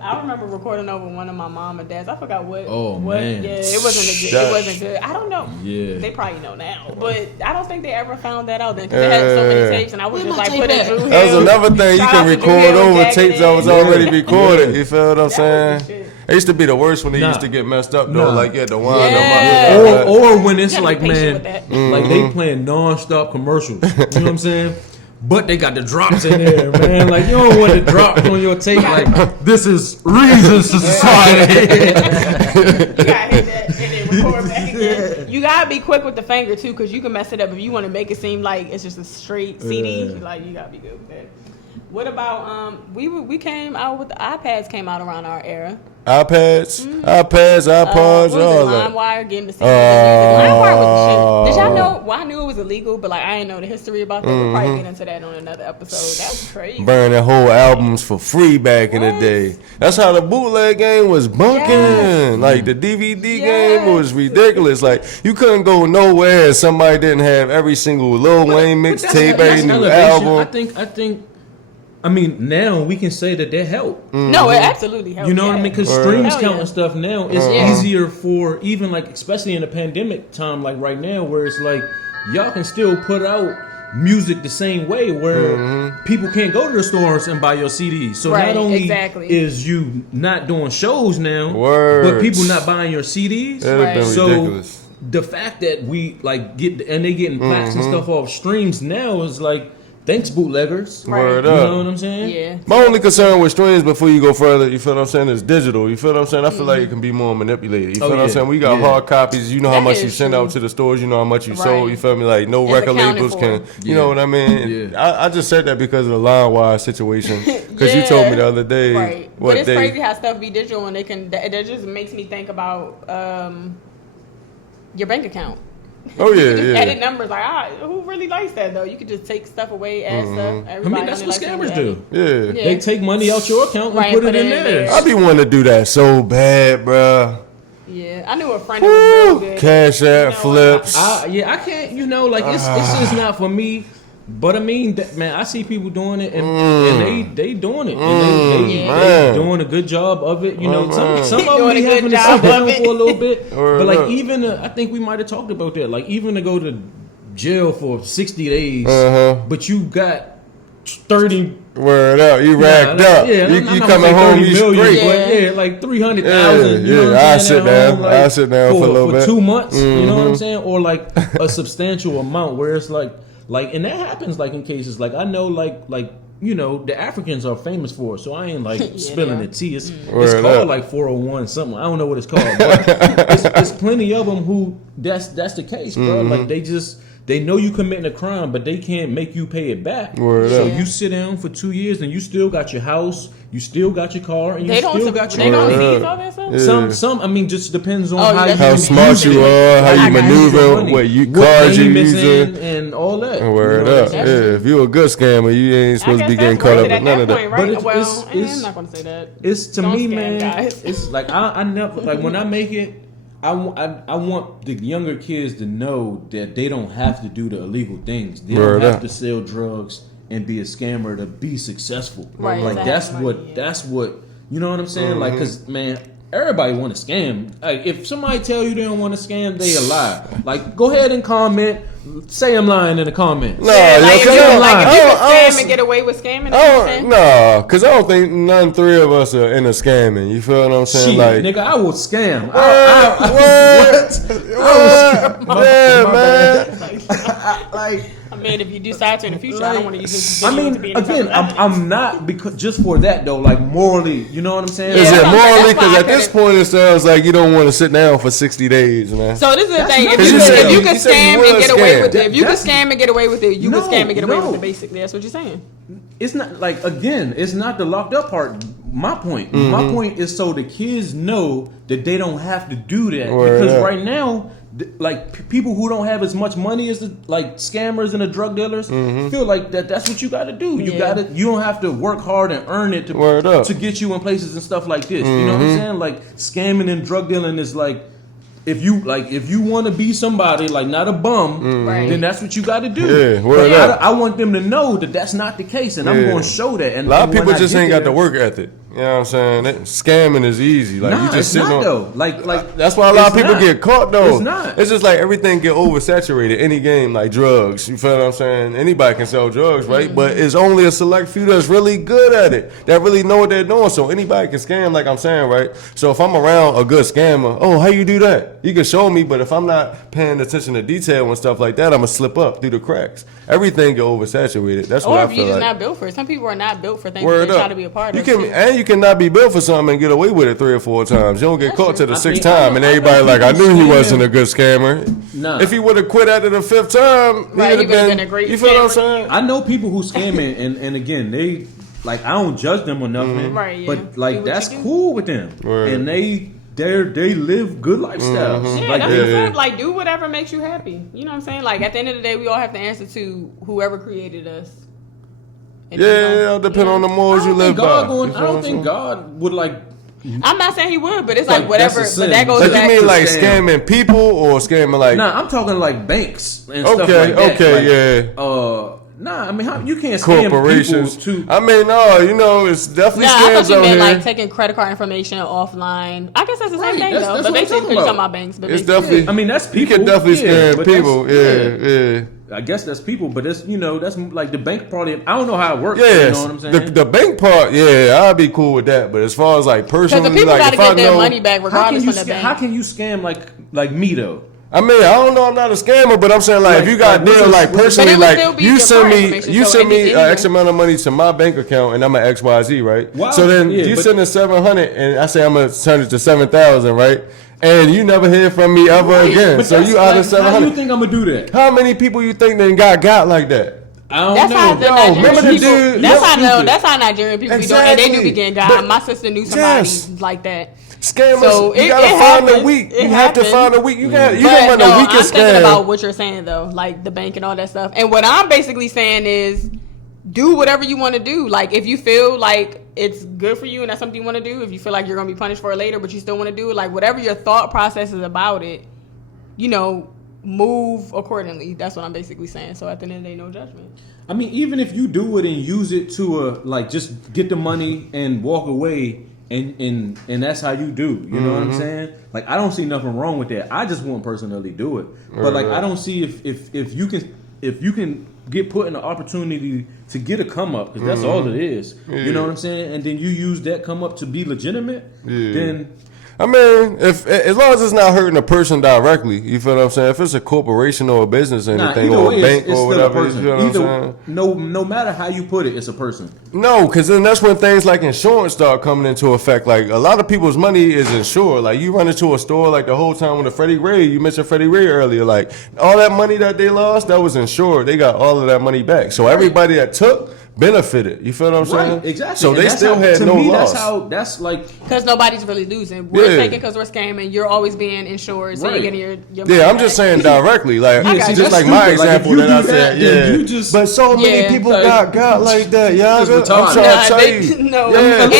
I remember recording over one of my mom and dad's. I forgot what. Oh man. Yeah, it wasn't good. I don't know. Yeah. They probably know now, but I don't think they ever found that out then, because they had so many tapes, and I was just like putting Drew Hill. That was another thing. You can record over tapes that was already recorded. You feel what I'm saying? It used to be the worst when they used to get messed up though. Like you had to wind them up. Or when it's like, man, like they playing non-stop commercials. You know what I'm saying? But they got the drops in there, man. Like, you don't want the drop on your tape. Like, this is Reasons to Society. You gotta hit that and then record back again. You gotta be quick with the finger too, because you can mess it up if you want to make it seem like it's just a straight CD. Like, you gotta be good with that. What about we came out with the iPads, came out around our era. iPods, all that. LimeWire, getting the CD. LimeWire was the shit. Did y'all know? Well, I knew it was illegal, but like I didn't know the history about that. We'll probably get into that on another episode. That was crazy. Burning whole albums for free back in the day. That's how the bootleg game was bunking. Yes. Like the DVD game was ridiculous. Like you couldn't go nowhere if somebody didn't have every single Lil Wayne mixtape, every new album. I mean, now we can say that helped. No, it absolutely helped. You know what I mean? Because streams counting stuff now, it's easier for even like, especially in the pandemic time, like right now, where it's like y'all can still put out music the same way, where people can't go to the stores and buy your CDs. So not only is you not doing shows now, but people not buying your CDs. So ridiculous. The fact that we like they getting plaques and stuff off streams now is like, thanks, bootleggers. Word up. You know what I'm saying? Yeah. My only concern with streams, before you go further, you feel what I'm saying, is digital. You feel what I'm saying? I feel like it can be more manipulated. You feel what I'm saying? We got hard copies. You know how much you send out to the stores. You know how much you sold. You feel me? Like, no record labels can, you know what I mean? Yeah. I just said that because of the LimeWire situation. Because you told me the other day. Right. But it's crazy how stuff be digital, and that just makes me think about your bank account. Oh yeah, you just edit numbers like, who really likes that though? You could just take stuff away, add stuff. I mean, that's what scammers do. Yeah, they take money out your account and put it in there. I be wanting to do that so bad, bro. Yeah, I knew a friend who was real good. Cash App, flips. I can't. It's just not for me. But I mean, man, I see people doing it, and they doing it, and they doing a good job of it. You know, some of them be having to sit down for a little bit. But like even, I think we might have talked about that. Like even to go to jail for 60 days, but you got 30. Word up, you racked up. Yeah, you coming home, you straight. But like 300,000. I sit down. I sit down for a little bit. For 2 months. You know what I'm saying? Or like a substantial amount where it's like. like, and that happens like in cases like I know like. You know, the Africans are famous for it, so I ain't like spilling the tea. It's called like 401 something. I don't know what it's called, but it's plenty of them who that's the case, bro. Like they know you committing a crime, but they can't make you pay it back. So you sit down for 2 years and you still got your house, you still got your car, and you still got your They don't seize all that stuff? Some I mean, just depends on how smart you are, how you maneuver, what cars you using, and all that. Word up. Yeah, if you a good scammer, you ain't supposed to be getting caught up in none of that. Right? Well, I'm not going to say that. It's to Don't me, scam, man. guys. It's like I never like when I make it. I want the younger kids to know that they don't have to do the illegal things. They don't have to sell drugs and be a scammer to be successful. Right. Like that's what you know what I'm saying? Like, cause man, everybody want to scam. Like, if somebody tell you they don't want to scam, they a lie. Like, go ahead and comment. Say I'm lying in the comment. No, if you can scam and get away with scamming, no, because I don't think none three of us are into scamming. You feel what I'm saying? Shit, like, nigga, I will scam. What? Yeah, man. Like, I mean, if you decide to in the future, I don't want to use this. I mean, again, I'm not because just for that though. Like morally, you know what I'm saying? Is Yeah, it that's morally? why Because I at this couldn't- point, it sounds like you don't want to sit down for 60 days, man. So this is the thing: not- if you you can said you scam would and get away scam. with it, if you can That's- scam and get away with it, you can No, scam and get away no. with it. Basically, that's what you're saying. It's not like again, it's not the locked up part. My point. My point is so the kids know that they don't have to do that because right now, like people who don't have as much money as the like scammers and the drug dealers feel like that's what you got to do. You you don't have to work hard and earn it to get you in places and stuff like this. You know what I'm saying? Like scamming and drug dealing is like. If you want to be somebody like not a bum, then that's what you got to do. Yeah, but I want them to know that that's not the case, and I'm going to show that. And a lot of people just ain't got the the work ethic. You know what I'm saying? Scamming is easy. Like you just it's sitting not on. though. Like That's why a lot of people get caught though. It's not. It's just like everything get oversaturated. Any game like drugs. You feel what I'm saying? Anybody can sell drugs, right? But it's only a select few that's really good at it. That really know what they're doing. So anybody can scam, like I'm saying, right? So if I'm around a good scammer, oh, how you do that? You can show me, but if I'm not paying attention to detail and stuff like that, I'm gonna slip up through the cracks. Everything get oversaturated. That's what Or I if feel you're just like. not built for it. Some people are not built for things Word that they're up. trying to be a part You of. can, and you cannot be built for something and get away with it 3 or 4 times. You don't get caught to the I 6th mean, time, and I know everybody like, I people knew he scamming. wasn't a good scammer. Nah. If he would have quit after the 5th time, Right, he he would would've have been a great You feel what I'm scammer. saying? I know people who scamming, and again they like I don't judge them or nothing, Right, yeah. but Do like what that's you do. cool with them, Word. and they live good lifestyles. Yeah, Like that's they- what's yeah. up. Like, do whatever makes you happy. You know what I'm saying? Like, at the end of the day, we all have to answer to whoever created us. And Yeah, depend on the morals you live by. I You don't feel what I'm think saying? God would like. I'm not saying he would, but it's Like, like whatever. that's a But sin. that goes Like, back you mean to like scam. scamming people or scamming like... Nah, I'm talking like banks and stuff Okay, like that. okay, Like, yeah. Nah, I mean, how, you can't scam Corporations. people too. I mean, no, you know, it's definitely Nah, I scams thought you out meant here. like taking credit card information offline. I guess that's the same Right, thing that's though. what But I'm basically, talking you're talking about. about banks. But It's basically- definitely... I mean, that's people. You can definitely yeah, scam but people. that's- Yeah. I guess that's people, but that's that's like the bank part. I don't know how it works. Yes, You know what I'm saying? the bank part, yeah, I'd be cool with that. But as far as like Because personally, the people like got to if I get their know, money back regardless from the bank. How can you scam like me though? I mean, I don't know, I'm not a scammer, but I'm saying like if you got Like, deal like but it personally, would like still be you your send card me, information, you so send me anything- X amount of money to my bank account, and I'm an XYZ, right? Wow. So then Yeah, you but- send us 700, and I say I'm gonna turn it to 7,000, right? And you never hear from me ever again. But So that's you out like, of How do you 700. think I'm gonna do that? How many people you think then got like that? I don't That's know. how the Yo, Nigerian remember the people. dude- That's yo, how stupid. that's how Nigerian people be doing, and they do Exactly. be getting got. But- My sister knew somebody Yes. like that. Scammers, So you it gotta find happens. the weak. It You have to happens. find the weak. You But can no, run the I'm weakest thinking scam. about what you're saying though, like the bank and all that stuff. And what I'm basically saying is, do whatever you want to do. Like if you feel like it's good for you and that's something you want to do, if you feel like you're gonna be punished for it later, but you still want to do it, like whatever your thought process is about it, move accordingly. That's what I'm basically saying. So at the end of the day, no judgment. I mean, even if you do it and use it to just get the money and walk away, and that's how you do. You know what I'm saying? Like I don't see nothing wrong with that. I just won't personally do it. But like I don't see if you can get put in an opportunity to get a come up, because that's all it is. You know what I'm saying? And then you use that come up to be legitimate. Then I mean, if as long as it's not hurting a person directly, you feel what I'm saying? If it's a corporation or a business or anything, or a bank or whatever, you feel what I'm saying? No matter how you put it, it's a person. No, because then that's when things like insurance start coming into effect. Like, a lot of people's money is insured. Like, you run into a store, like, the whole time with the Freddie Ray, you mentioned Freddie Ray earlier, like, all that money that they lost, that was insured. They got all of that money back. So everybody that took benefited. You feel what I'm saying? Right, exactly. So they still had no loss. That's like... Because nobody's really losing. We're taking because we're scamming. You're always being insured, so you're getting your money I'm back. just saying directly. Like, just like my example that I said. But so many people got like that. Yeah, I'm trying to tell you. No. Yeah. And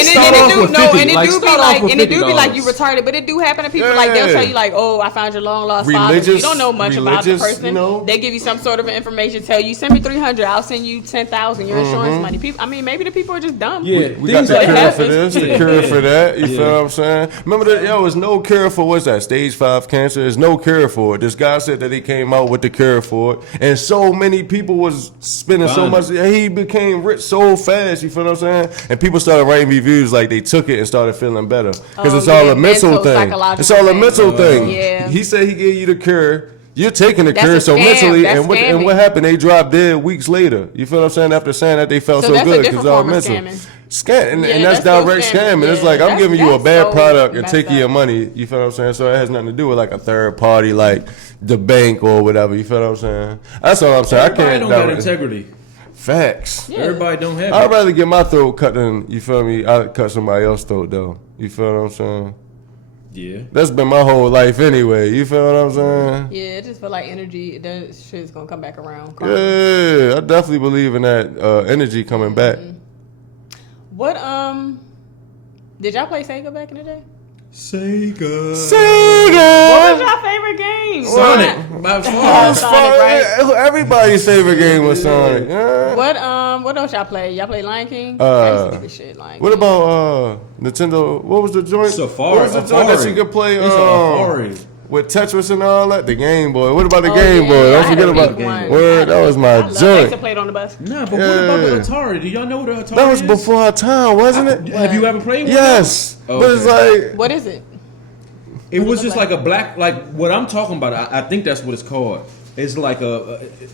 it do be like you retarded, but it do happen to people. Like, they'll tell you, like, oh, I found your long lost father. You don't know much about the person. They give you some sort of information, tell you, send me $300, I'll send you $10,000, your insurance money. People, I mean, maybe the people are just dumb. Yeah, we got the cure for this, the cure for that. You feel what I'm saying? Remember that? There's no cure for what's that? Stage 5 cancer. There's no cure for it. This guy said that he came out with the cure for it, and so many people was spending so much. He became rich so fast. You feel what I'm saying? And people started writing reviews like they took it and started feeling better because it's all a mental thing. It's all a mental thing. Yeah. He said he gave you the cure. You're taking the cure so mentally, and what happened? They dropped dead weeks later. You feel what I'm saying? After saying that they felt so good because it's all mental. And that's direct scamming. Yeah, it's like I'm giving you a bad product and taking your money. You feel what I'm saying? So it has nothing to do with like a third party, like the bank or whatever. You feel what I'm saying? That's all I'm saying. Everybody don't got integrity. Facts. Yeah. Everybody don't have. I'd rather get my throat cut than you feel me. I cut somebody else's throat though. You feel what I'm saying? Yeah. That's been my whole life anyway. You feel what I'm saying? Yeah, I just feel like energy, that shit's gonna come back around. Yeah, I definitely believe in that energy coming back. What did y'all play Sega back in the day? Sega. What was your favorite game? Sonic. Sonic, right? Everybody's favorite game was Sonic. Yeah. What else y'all play? Y'all play Lion King? I used to do this shit, Lion what King. about Nintendo? What was the joint? Safari. What was the joint that you could play? With Tetris and all that, the Game Boy. What about the Game Boy? Don't forget about the Game Boy. That was my joint. I used to play it on the bus. Nah, but what about the Atari? Do y'all know what the Atari That was before our time, wasn't it? Have you ever played one? Yes. Okay. But it's like... What is it? It was just like a black, like what I'm talking about. I think that's what it's called. It's like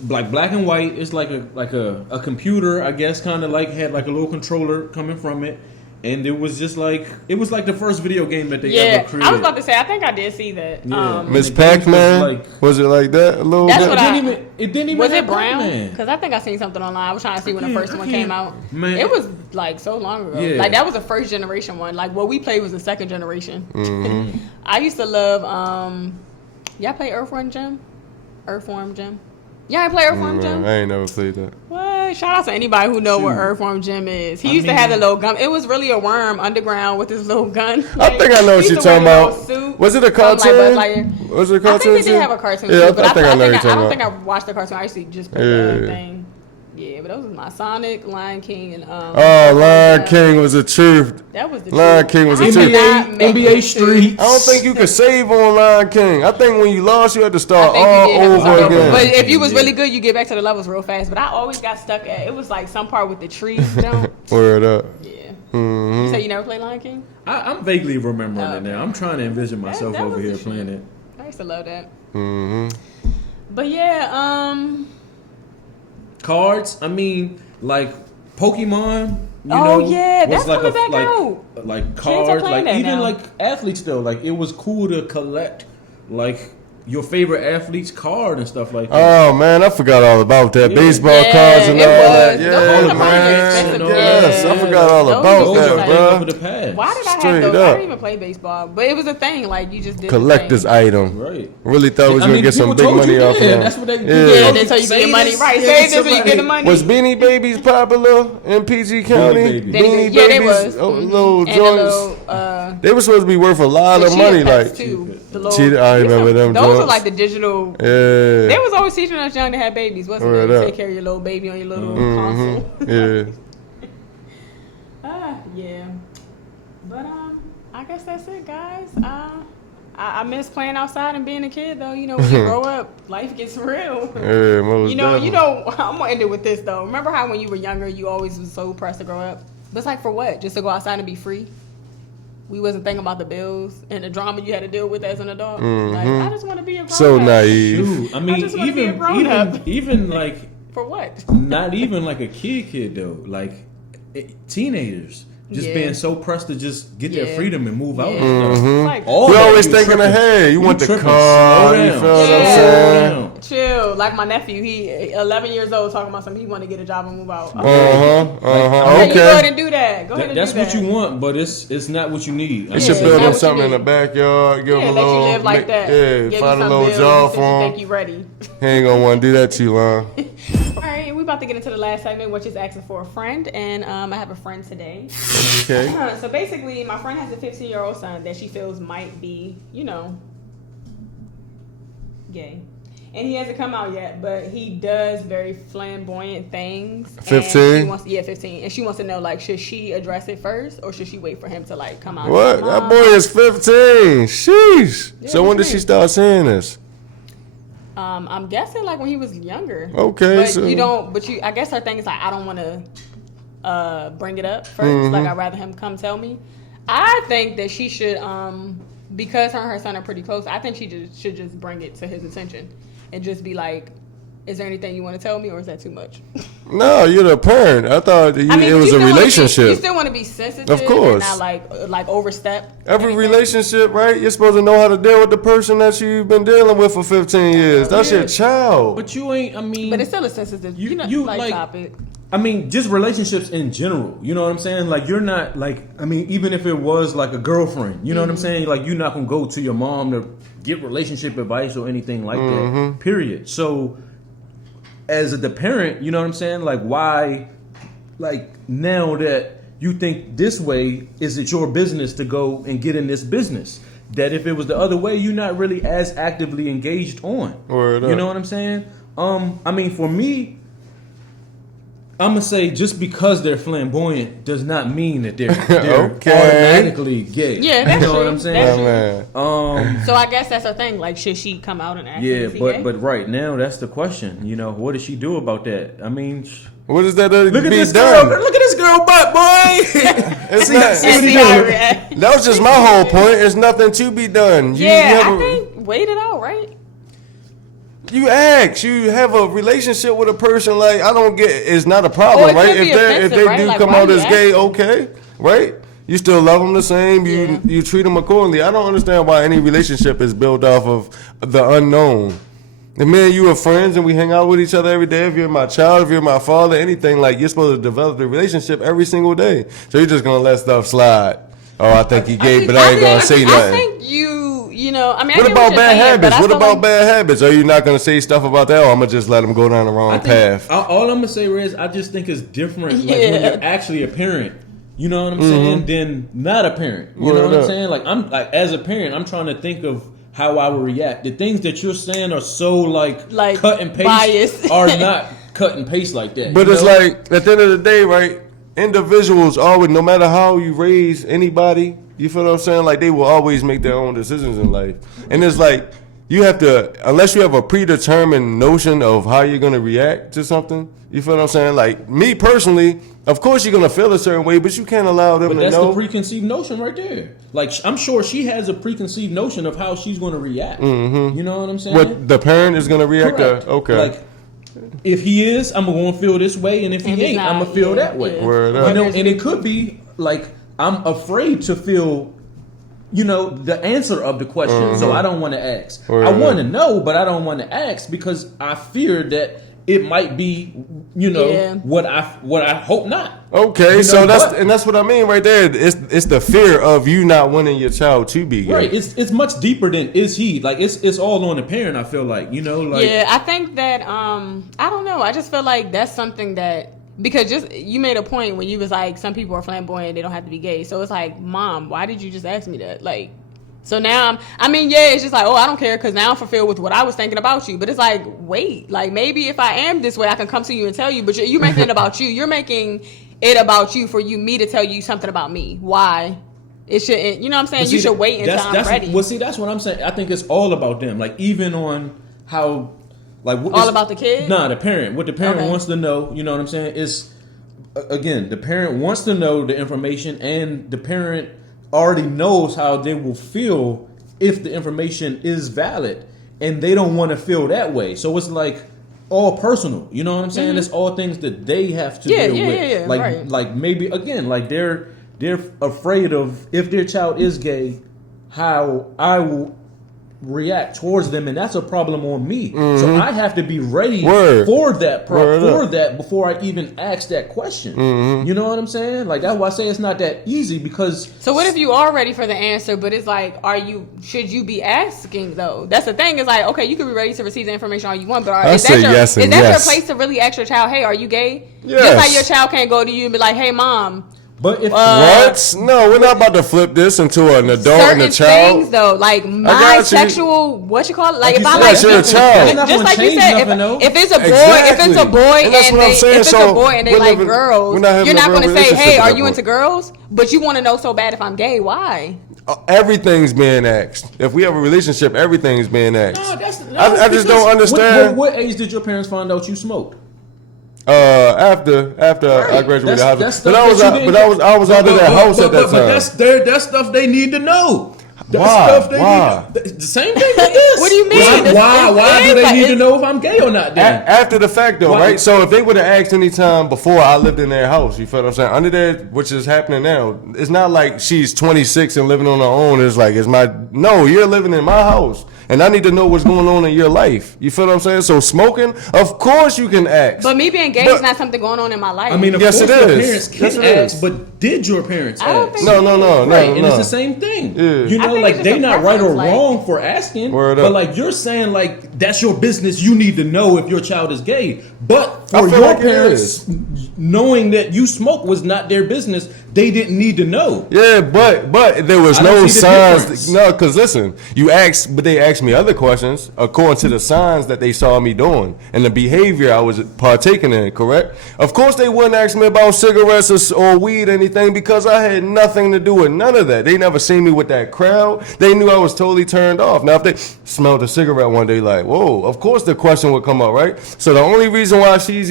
like black and white. It's like a computer, I guess, kind of like had like a little controller coming from it. And it was just like the first video game that they ever created. I was about to say, I think I did see that. Yeah. Miss Pac-Man? Was it like that a little That's bit? what it didn't even was have it brown? Pac-Man. Because I think I seen something online. I was trying to see when the first one came out. Man. It was like so long ago. Yeah. Like that was the first generation one. Like what we played was the second generation. Mm-hmm. I used to love. Y'all play Earthworm Jim? Earthworm Jim? Y'all ain't play Earthworm Jim? I ain't never played that. What? Shout out to anybody who know what Earthworm Jim is. He used to have the little gun. It was really a worm underground with his little gun. Like, I think I know what you're talking about. Was it a cartoon? Was it a cartoon? I think they did have a cartoon yeah, too, but I don't think I watched the cartoon. I actually just played the thing. Yeah, but those was my Sonic, Lion King, and Lion King was the truth. That was the Lion King was the truth. NBA Street. I don't think you could save on Lion King. I think when you lost, you had to start all over again. But if you was really good, you get back to the levels real fast. But I always got stuck at it was like some part with the trees jump. Word up. Yeah. Mm-hmm. You say you never played Lion King? I'm vaguely remembering it now. I'm trying to envision myself over here playing it. I used to love that. Mm-hmm. But yeah, cards. I mean, like Pokemon. That's coming back out. Like cards, like even now. like athletes though. Like it was cool to collect like your favorite athlete's card and stuff like that. Oh man, I forgot all about that. Yeah. Baseball cards and all that. Yeah, man. Yes, I forgot all about that, bro. Why did I have those? I didn't even play baseball, but it was a thing. Like you just did collector's item. Right. Really thought we was gonna get some big money off of that. That's what they Yeah, they tell you get money. Right, save this when you get the money. Was Beanie Babies popular in PG County? Beanie Babies. Yeah, they was. Little joints. They were supposed to be worth a lot of money. Like I remember them. Those were like the digital. Yeah. They was always teaching us young to have babies, wasn't it? Take care of your little baby on your little console. Yeah. Yeah. But I guess that's it, guys. I miss playing outside and being a kid, though. You know, when you grow up, life gets real. Yeah, most you know. I'm gonna end it with this though. Remember how when you were younger, you always was so pressed to grow up? But it's like for what? Just to go outside and be free? we wasn't thinking about the bills and the drama you had to deal with as an adult. Like, I just want to be a grown So up. naive. Shoot, I mean, just wanna be a grown-up. even like For what? not even like a kid though, like teenagers just Yeah. being so pressed to just get their Yeah. freedom and move out. Yeah. And stuff. Like, All You that, always you thinking tripping. ahead. You want the tripping. car. Slow You down. feel what I'm Yeah. saying? Slow down. chill. Like my nephew, he 11 years old, talking about something. He want to get a job and move out. Yeah, you go ahead Okay. and do that. Go ahead and That's do that. what you want, but it's not what you need. You should Yeah, build that's him what something you in the need. backyard. Give him Yeah, a let little. you live like that. Yeah, Give you find a some little bills job since for you him. think you ready. He ain't gonna want to do that too long. All right, and we about to get into the last segment, which is asking for a friend. And I have a friend today. Okay. So basically, my friend has a 15-year-old son that she feels might be, gay. And he hasn't come out yet, but he does very flamboyant things. 15? 15. And she wants to know, like, should she address it first or should she wait for him to, like, come out? What? And say, That "Mom, boy is 15. Sheesh. Yeah, So when what did you she mean? start saying this? I'm guessing, like, when he was younger. Okay, But so- I guess her thing is, like, I don't want to bring it up 1st Mm-hmm. Like, I'd rather him come tell me. I think that she should, because her and her son are pretty close, I think she should just bring it to his attention and just be like, is there anything you want to tell me or is that too much? No, you're the parent. I thought it but was you a still wanna relationship. you still want to be sensitive, Of course. and not like overstep. Every anything. relationship, right? You're supposed to know how to deal with the person that you've been dealing with for 15 years. That's Yeah. your child. But you ain't. I mean, But it's still a sensitive, You- like like- topic. I mean, just relationships in general. You know what I'm saying? Like, you're not like. I mean, even if it was like a girlfriend, you know what I'm saying? Like, you're not gonna go to your mom to get relationship advice or anything like that. Period. So, as the parent, you know what I'm saying? Like, why? Like, now that you think this way, is it your business to go and get in this business? That if it was the other way, you're not really as actively engaged on. Word You up. know what I'm saying? I mean, for me, I'm gonna say just because they're flamboyant does not mean that they're Okay. automatically gay. Yeah, that's you know true. what I'm saying? That's Yeah, man. So I guess that's her thing. Like, should she come out and ask? Yeah, him, is he gay? but right now that's the question. You know, what does she do about that? I mean, What is that to look at be this done? girl. Look at this girl butt, boy. It's not, And see how he react. that was just my whole point. There's nothing to be done. You Yeah, have I a- think wait it out, right? You ask. You have a relationship with a person. Like, I don't get. It's not a Or problem, it right? could be If offensive, they right? do Like, come why out you as gay, asking? okay, right? You still love them the same. Yeah. You treat them accordingly. I don't understand why any relationship is built off of the unknown. And me and you are friends, and we hang out with each other every day. If you're my child, if you're my father, anything, like, you're supposed to develop the relationship every single day. So you're just gonna let stuff slide. Oh, I think he gay, but I ain't gonna say I nothing. think I mean, I What get about you're bad saying, but habits? I What feel about like- bad habits? Are you not going to say stuff about that, or I'm going to just let them go down the wrong path? All I'm gonna say is I just think it's different. Like, when Yeah. you're actually a parent. You know what I'm saying? Than not a parent. You know Word what I'm up. saying? Like, I'm like, as a parent, I'm trying to think of how I would react. The things that you're saying are so like cut and paste biased. are not cut and paste like that. But you it's know? like, at the end of the day, right, individuals always, no matter how you raise anybody, you feel what I'm saying? Like, they will always make their own decisions in life. And it's like, you have to, unless you have a predetermined notion of how you're going to react to something, you feel what I'm saying? Like, me personally, of course you're going to feel a certain way, but you can't allow them But to that's know. the preconceived notion right there. Like, I'm sure she has a preconceived notion of how she's going to react. You know what I'm saying? What the parent is going to react Correct. to. Okay. Like, if he is, I'm going to feel this way, and if he And he's ain't, not, I'm going to feel yeah, that way. yeah. Word You up. know, and it could be like I'm afraid to feel, you know, the answer of the question, so I don't want to ask. Word I up. want to know, but I don't want to ask because I fear that it might be, you know, Yeah. what I hope not. Okay, You know, so but- that's what I mean right there. It's the fear of you not wanting your child to be gay. Right, it's much deeper than is he. Like, it's all on the parent. I feel like, you know, like Yeah, I think that I don't know. I just feel like that's something that, because just you made a point when you was like, some people are flamboyant, they don't have to be gay. So it's like, Mom, why did you just ask me that? Like, so now it's just like, oh, I don't care because now I'm fulfilled with what I was thinking about you. But it's like, wait, like, maybe if I am this way, I can come to you and tell you. But you're making it about you. You're making it about you for me to tell you something about me. Why? It shouldn't. You know what I'm saying? But You see, should wait until that's I'm ready. Well, see, that's what I'm saying. I think it's all about them. Like, even on how, like, All about the kid? Nah, the parent. What the parent Okay. wants to know. You know what I'm saying? Is again, the parent wants to know the information, and the parent already knows how they will feel if the information is valid, and they don't want to feel that way. So it's like all personal. You know what I'm saying? It's all things that they have to deal with. Like maybe again, like they're afraid of if their child is gay, how I will react towards them, and that's a problem on me. So I have to be ready for that before I even ask that question. You know what I'm saying? Like that's why I say it's not that easy, because so what if you are ready for the answer, but it's like, should you be asking though? That's the thing. Is like, okay, you can be ready to receive the information all you want, but is that your place to really ask your child, hey, are you gay? Yes. Just like your child can't go to you and be like, hey mom, but if what? No, we're not about to flip this into an adult and a child. Certain things, though, like my sexual, what you call it? Like if I like you're a child, just like you said, if it's a boy, if it's a boy and they like girls, you're not going to say, hey, are you into girls? But you want to know so bad if I'm gay. Why? Everything's being asked. If we have a relationship, everything's being asked. No, I just don't understand. What age did your parents find out you smoked? After I graduated high school, I was out of that house at that time. But that's stuff they need to know. Why? The same thing with this. What do you mean? Why do they need to know if I'm gay or not? Then after the fact, though, right? So if they would have asked any time before I lived in their house, you feel what I'm saying? Under there, which is happening now, it's not like she's 26 and living on her own. It's like no, you're living in my house. And I need to know what's going on in your life. You feel what I'm saying? So smoking, of course you can ask. But me being gay is not something going on in my life. I mean, yes, it is. Parents can ask, but did your parents ask? I don't think No. Right, and it's the same thing. Yeah. You know, like they're not right or wrong for asking, but like you're saying, like that's your business. You need to know if your child is gay. But for your parents, knowing that you smoke was not their business, they didn't need to know. Yeah, but there was no signs. No, because listen, you asked, but they asked me other questions according to the signs that they saw me doing and the behavior I was partaking in. Correct? Of course, they wouldn't ask me about cigarettes or weed or anything because I had nothing to do with none of that. They never seen me with that crowd. They knew I was totally turned off. Now, if they smelled a cigarette one day, like, whoa, of course the question would come up, right? So the only reason why she's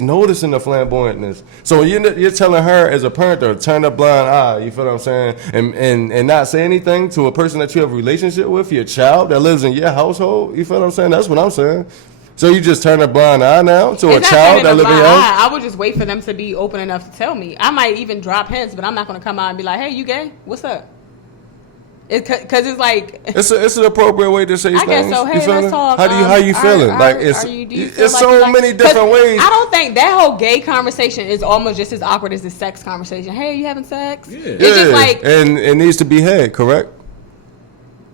noticing the flamboyantness. So you're telling her as a parent to turn a blind eye, you feel what I'm saying, and not say anything to a person that you have a relationship with, your child that lives in your household. You feel what I'm saying? That's what I'm saying. So you just turn a blind eye now to a child that lives in your house? I would just wait for them to be open enough to tell me. I might even drop hints, but I'm not going to come out and be like, hey, you gay? What's up? Because it's like it's an appropriate way to say things. I guess so. Hey, let's talk. How you feeling? It's so many different ways. I don't think that whole gay conversation is almost just as awkward as the sex conversation. Hey, you having sex? Yeah. It's just like, and it needs to be had, correct?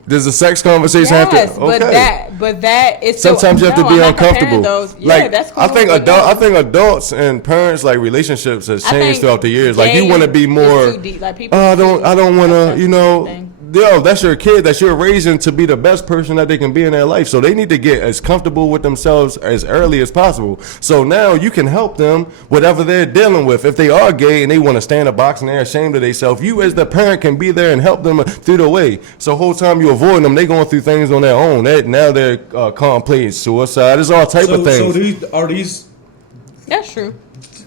Does the sex conversation have to? Okay. But that is sometimes you have to be uncomfortable. That's cool. I think adults and parents like relationships has changed throughout the years. Like you want to be more. I don't want to. You know. That's your kid that you're raising to be the best person that they can be in their life. So they need to get as comfortable with themselves as early as possible. So now you can help them whatever they're dealing with. If they are gay and they want to stay in a box and they're ashamed of themselves, you as the parent can be there and help them through the way. So whole time you avoid them, they going through things on their own. Now they're contemplating suicide. There's all type of things. So are these? That's true.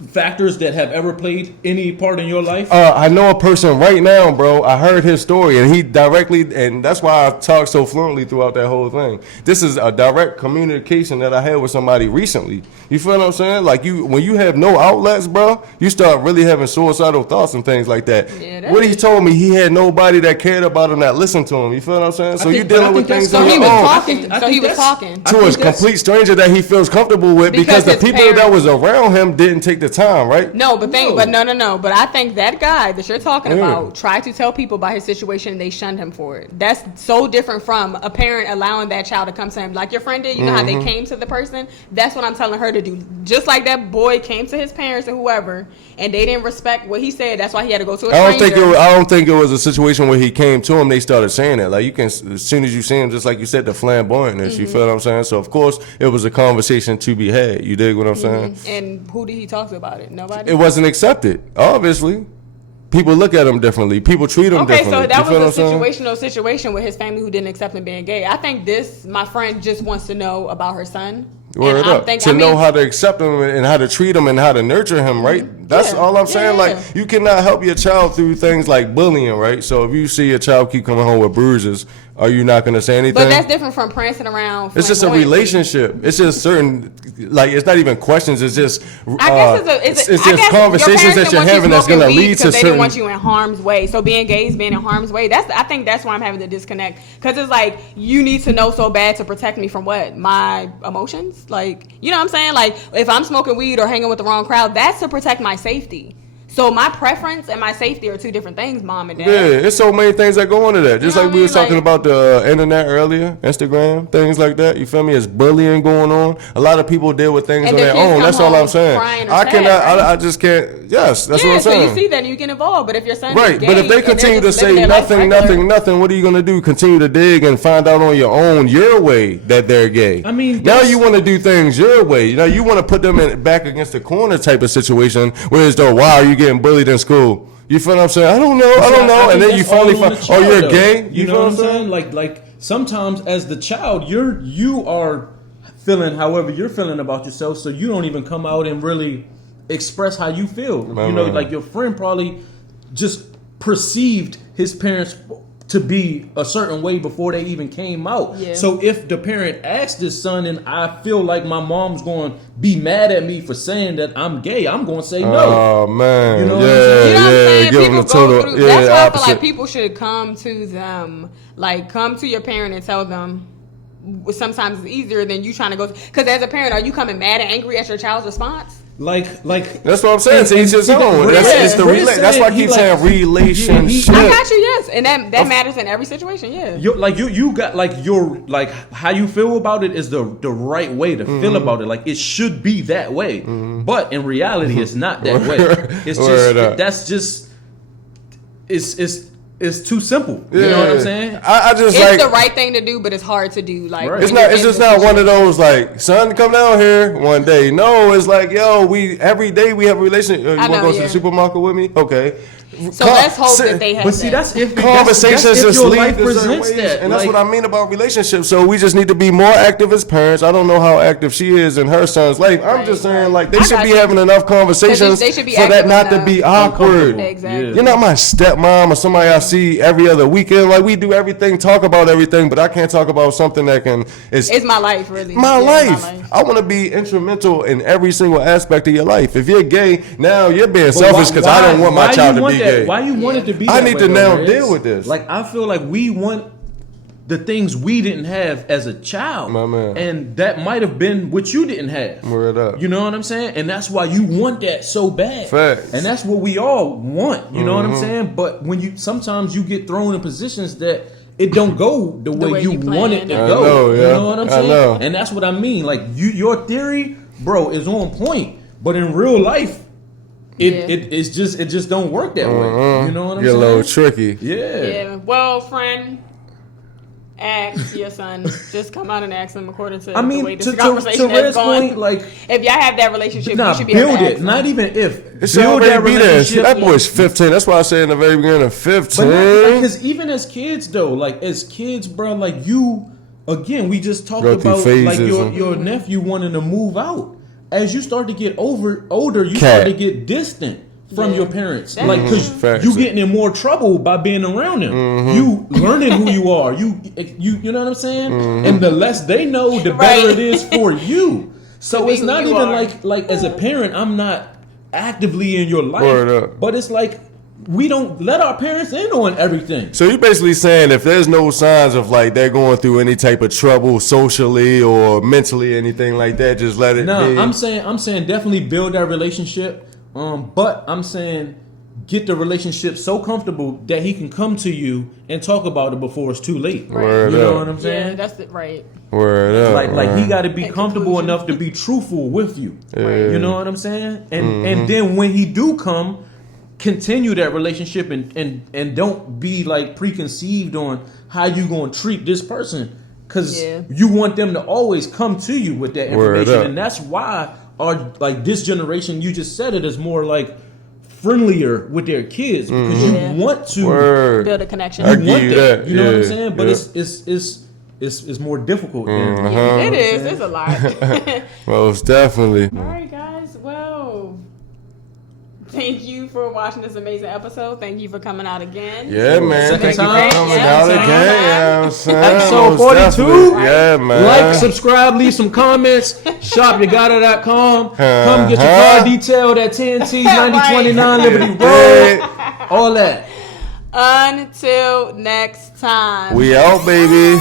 Factors that have ever played any part in your life? I know a person right now, bro. I heard his story, and he directly, and that's why I talk so fluently throughout that whole thing. This is a direct communication that I had with somebody recently. You feel what I'm saying? Like when you have no outlets, bro, you start really having suicidal thoughts and things like that. Yeah, what he told me, he had nobody that cared about him, that listened to him. You feel what I'm saying? So you're dealing with things on your own. So he was talking to a complete stranger that he feels comfortable with because the people that was around him didn't take the time, right? No, but no. But I think that guy that you're talking about tried to tell people about his situation and they shunned him for it. That's so different from a parent allowing that child to come to him. Like your friend did, you know how they came to the person? That's what I'm telling her to do. Just like that boy came to his parents or whoever and they didn't respect what he said. That's why he had to go to a stranger. I don't think it was a situation where he came to him, they started saying that. Like you can, as soon as you see him, just like you said, the flamboyantness, you feel what I'm saying? So of course it was a conversation to be had. You dig what I'm saying? And who did he talk to about it? Nobody? It wasn't accepted, obviously. People look at him differently. People treat him differently. Okay, so that was a situational situation with his family who didn't accept him being gay. I think my friend just wants to know about her son. Know how to accept him and how to treat him and how to nurture him, right? That's all I'm saying. Like, you cannot help your child through things like bullying, right? So if you see your child keep coming home with bruises, are you not going to say anything? But that's different from prancing around. It's just a relationship. It's just certain, like, it's not even questions. It's just, I guess it's just conversations that you're having that's going to lead to certain. They didn't want you in harm's way. So being gay is being in harm's way. I think that's why I'm having the disconnect. Because it's like, you need to know so bad to protect me from what? My emotions? Like, you know what I'm saying? Like, if I'm smoking weed or hanging with the wrong crowd, that's to protect my safety. So my preference and my safety are two different things, mom and dad. Yeah, there's so many things that go into that. Just like we were talking about the internet earlier, Instagram, things like that. You feel me? It's bullying going on. A lot of people deal with things on their own. That's all I'm saying. I just can't. Yes, that's what I'm saying. So you see that and you get involved. But if your son right, is gay, but if they continue to say nothing, what are you gonna do? Continue to dig and find out on your own, your way, that they're gay. I mean, now you want to do things your way. You know, you want to put them back against the corner type of situation. Whereas though, why are you getting bullied in school? You feel what I'm saying? I don't know. And then you finally find, you're gay. You know what I'm saying? Like sometimes as the child, you are feeling however you're feeling about yourself, so you don't even come out and really express how you feel. Like your friend probably just perceived his parents to be a certain way before they even came out. Yeah. So if the parent asked his son, and I feel like my mom's going to be mad at me for saying that I'm gay, I'm going to say no. Oh man, you know what I'm saying? People go through. That's why I feel like people should come to them, like come to your parent and tell them. Sometimes it's easier than you trying to go. Because as a parent, are you coming mad and angry at your child's response? Like that's what I'm saying. To each his own. That's why I keep saying relationship. I got you. Yes, and that matters in every situation. Yeah. You got your how you feel about it is the right way to feel about it. Like it should be that way, but in reality, it's not that way. It's just that's just it's too simple. You know what I'm saying? It's the right thing to do, but it's hard to do. Like it's just not one of those like, son, come down here one day. No, it's like, yo, every day we have a relationship. You want to go to the supermarket with me? Okay. So let's hope that they have. But see, that's if conversations just your lead life to certain presents ways, that, and that's what I mean about relationships. So we just need to be more active as parents. I don't know how active she is in her son's life. I'm just saying, like, they should be having enough conversations for that not to be awkward. Exactly. You're not my stepmom or somebody I see every other weekend. Like, we do everything, talk about everything, but I can't talk about something that it's my life, really. My life. I want to be instrumental in every single aspect of your life. If you're gay, now you're being selfish because I don't want my child to be gay. Why you want it to be? I need to now deal with this. Like, I feel like we want the things we didn't have as a child, my man, and that might have been what you didn't have. Word up. You know what I'm saying? And that's why you want that so bad. Facts. And that's what we all want. You know what I'm saying? But when sometimes you get thrown in positions that it don't go the way you want it to go. You know what I'm saying? And that's what I mean. Like your theory, bro, is on point, but in real life, it just don't work that way. You know what I'm saying? Get a little tricky. Yeah. Well, friend, ask your son. Just come out and ask him according to the way this conversation is going. Point, like, if y'all have that relationship, you should be build able to it. Not even if. It's build that relationship. That boy's 15. That's why I said in the very beginning, 15. Because even as kids, though, like as kids, bro, like you, again, we just talked about like your nephew wanting to move out. As you start to get older, you start to get distant from your parents, like because you getting in more trouble by being around them. You learning who you are. You know what I'm saying? And the less they know, the better it is for you. So it's not even like as a parent, I'm not actively in your life, but it's like we don't let our parents in on everything. So you're basically saying if there's no signs of like they're going through any type of trouble socially or mentally, anything like that, just let it be. No, I'm saying definitely build that relationship. But I'm saying get the relationship so comfortable that he can come to you and talk about it before it's too late. Word you know up. what I'm saying? Yeah, that's it, right. Word up. Like he got to be comfortable enough to be truthful with you. Yeah. You know what I'm saying? And then when he do come, continue that relationship and don't be like preconceived on how you gonna treat this person, because you want them to always come to you with that information, and that's why this generation, you just said it, is more like friendlier with their kids because you want to build a connection. You want that. You know what I'm saying? But it's more difficult. It is. It's a lot. Most definitely. All right, guys. Well, Thank you for watching this amazing episode. Thank you for coming out again. Yeah, man. Second Thank you time. for coming out again. You know what I'm saying? Episode Most 42. definitely. Yeah, man. Like, subscribe, leave some comments. Shop Yagadah.com. Come get your car detailed at TNT's 9029 Liberty Road. All that. Until next time. We out, baby.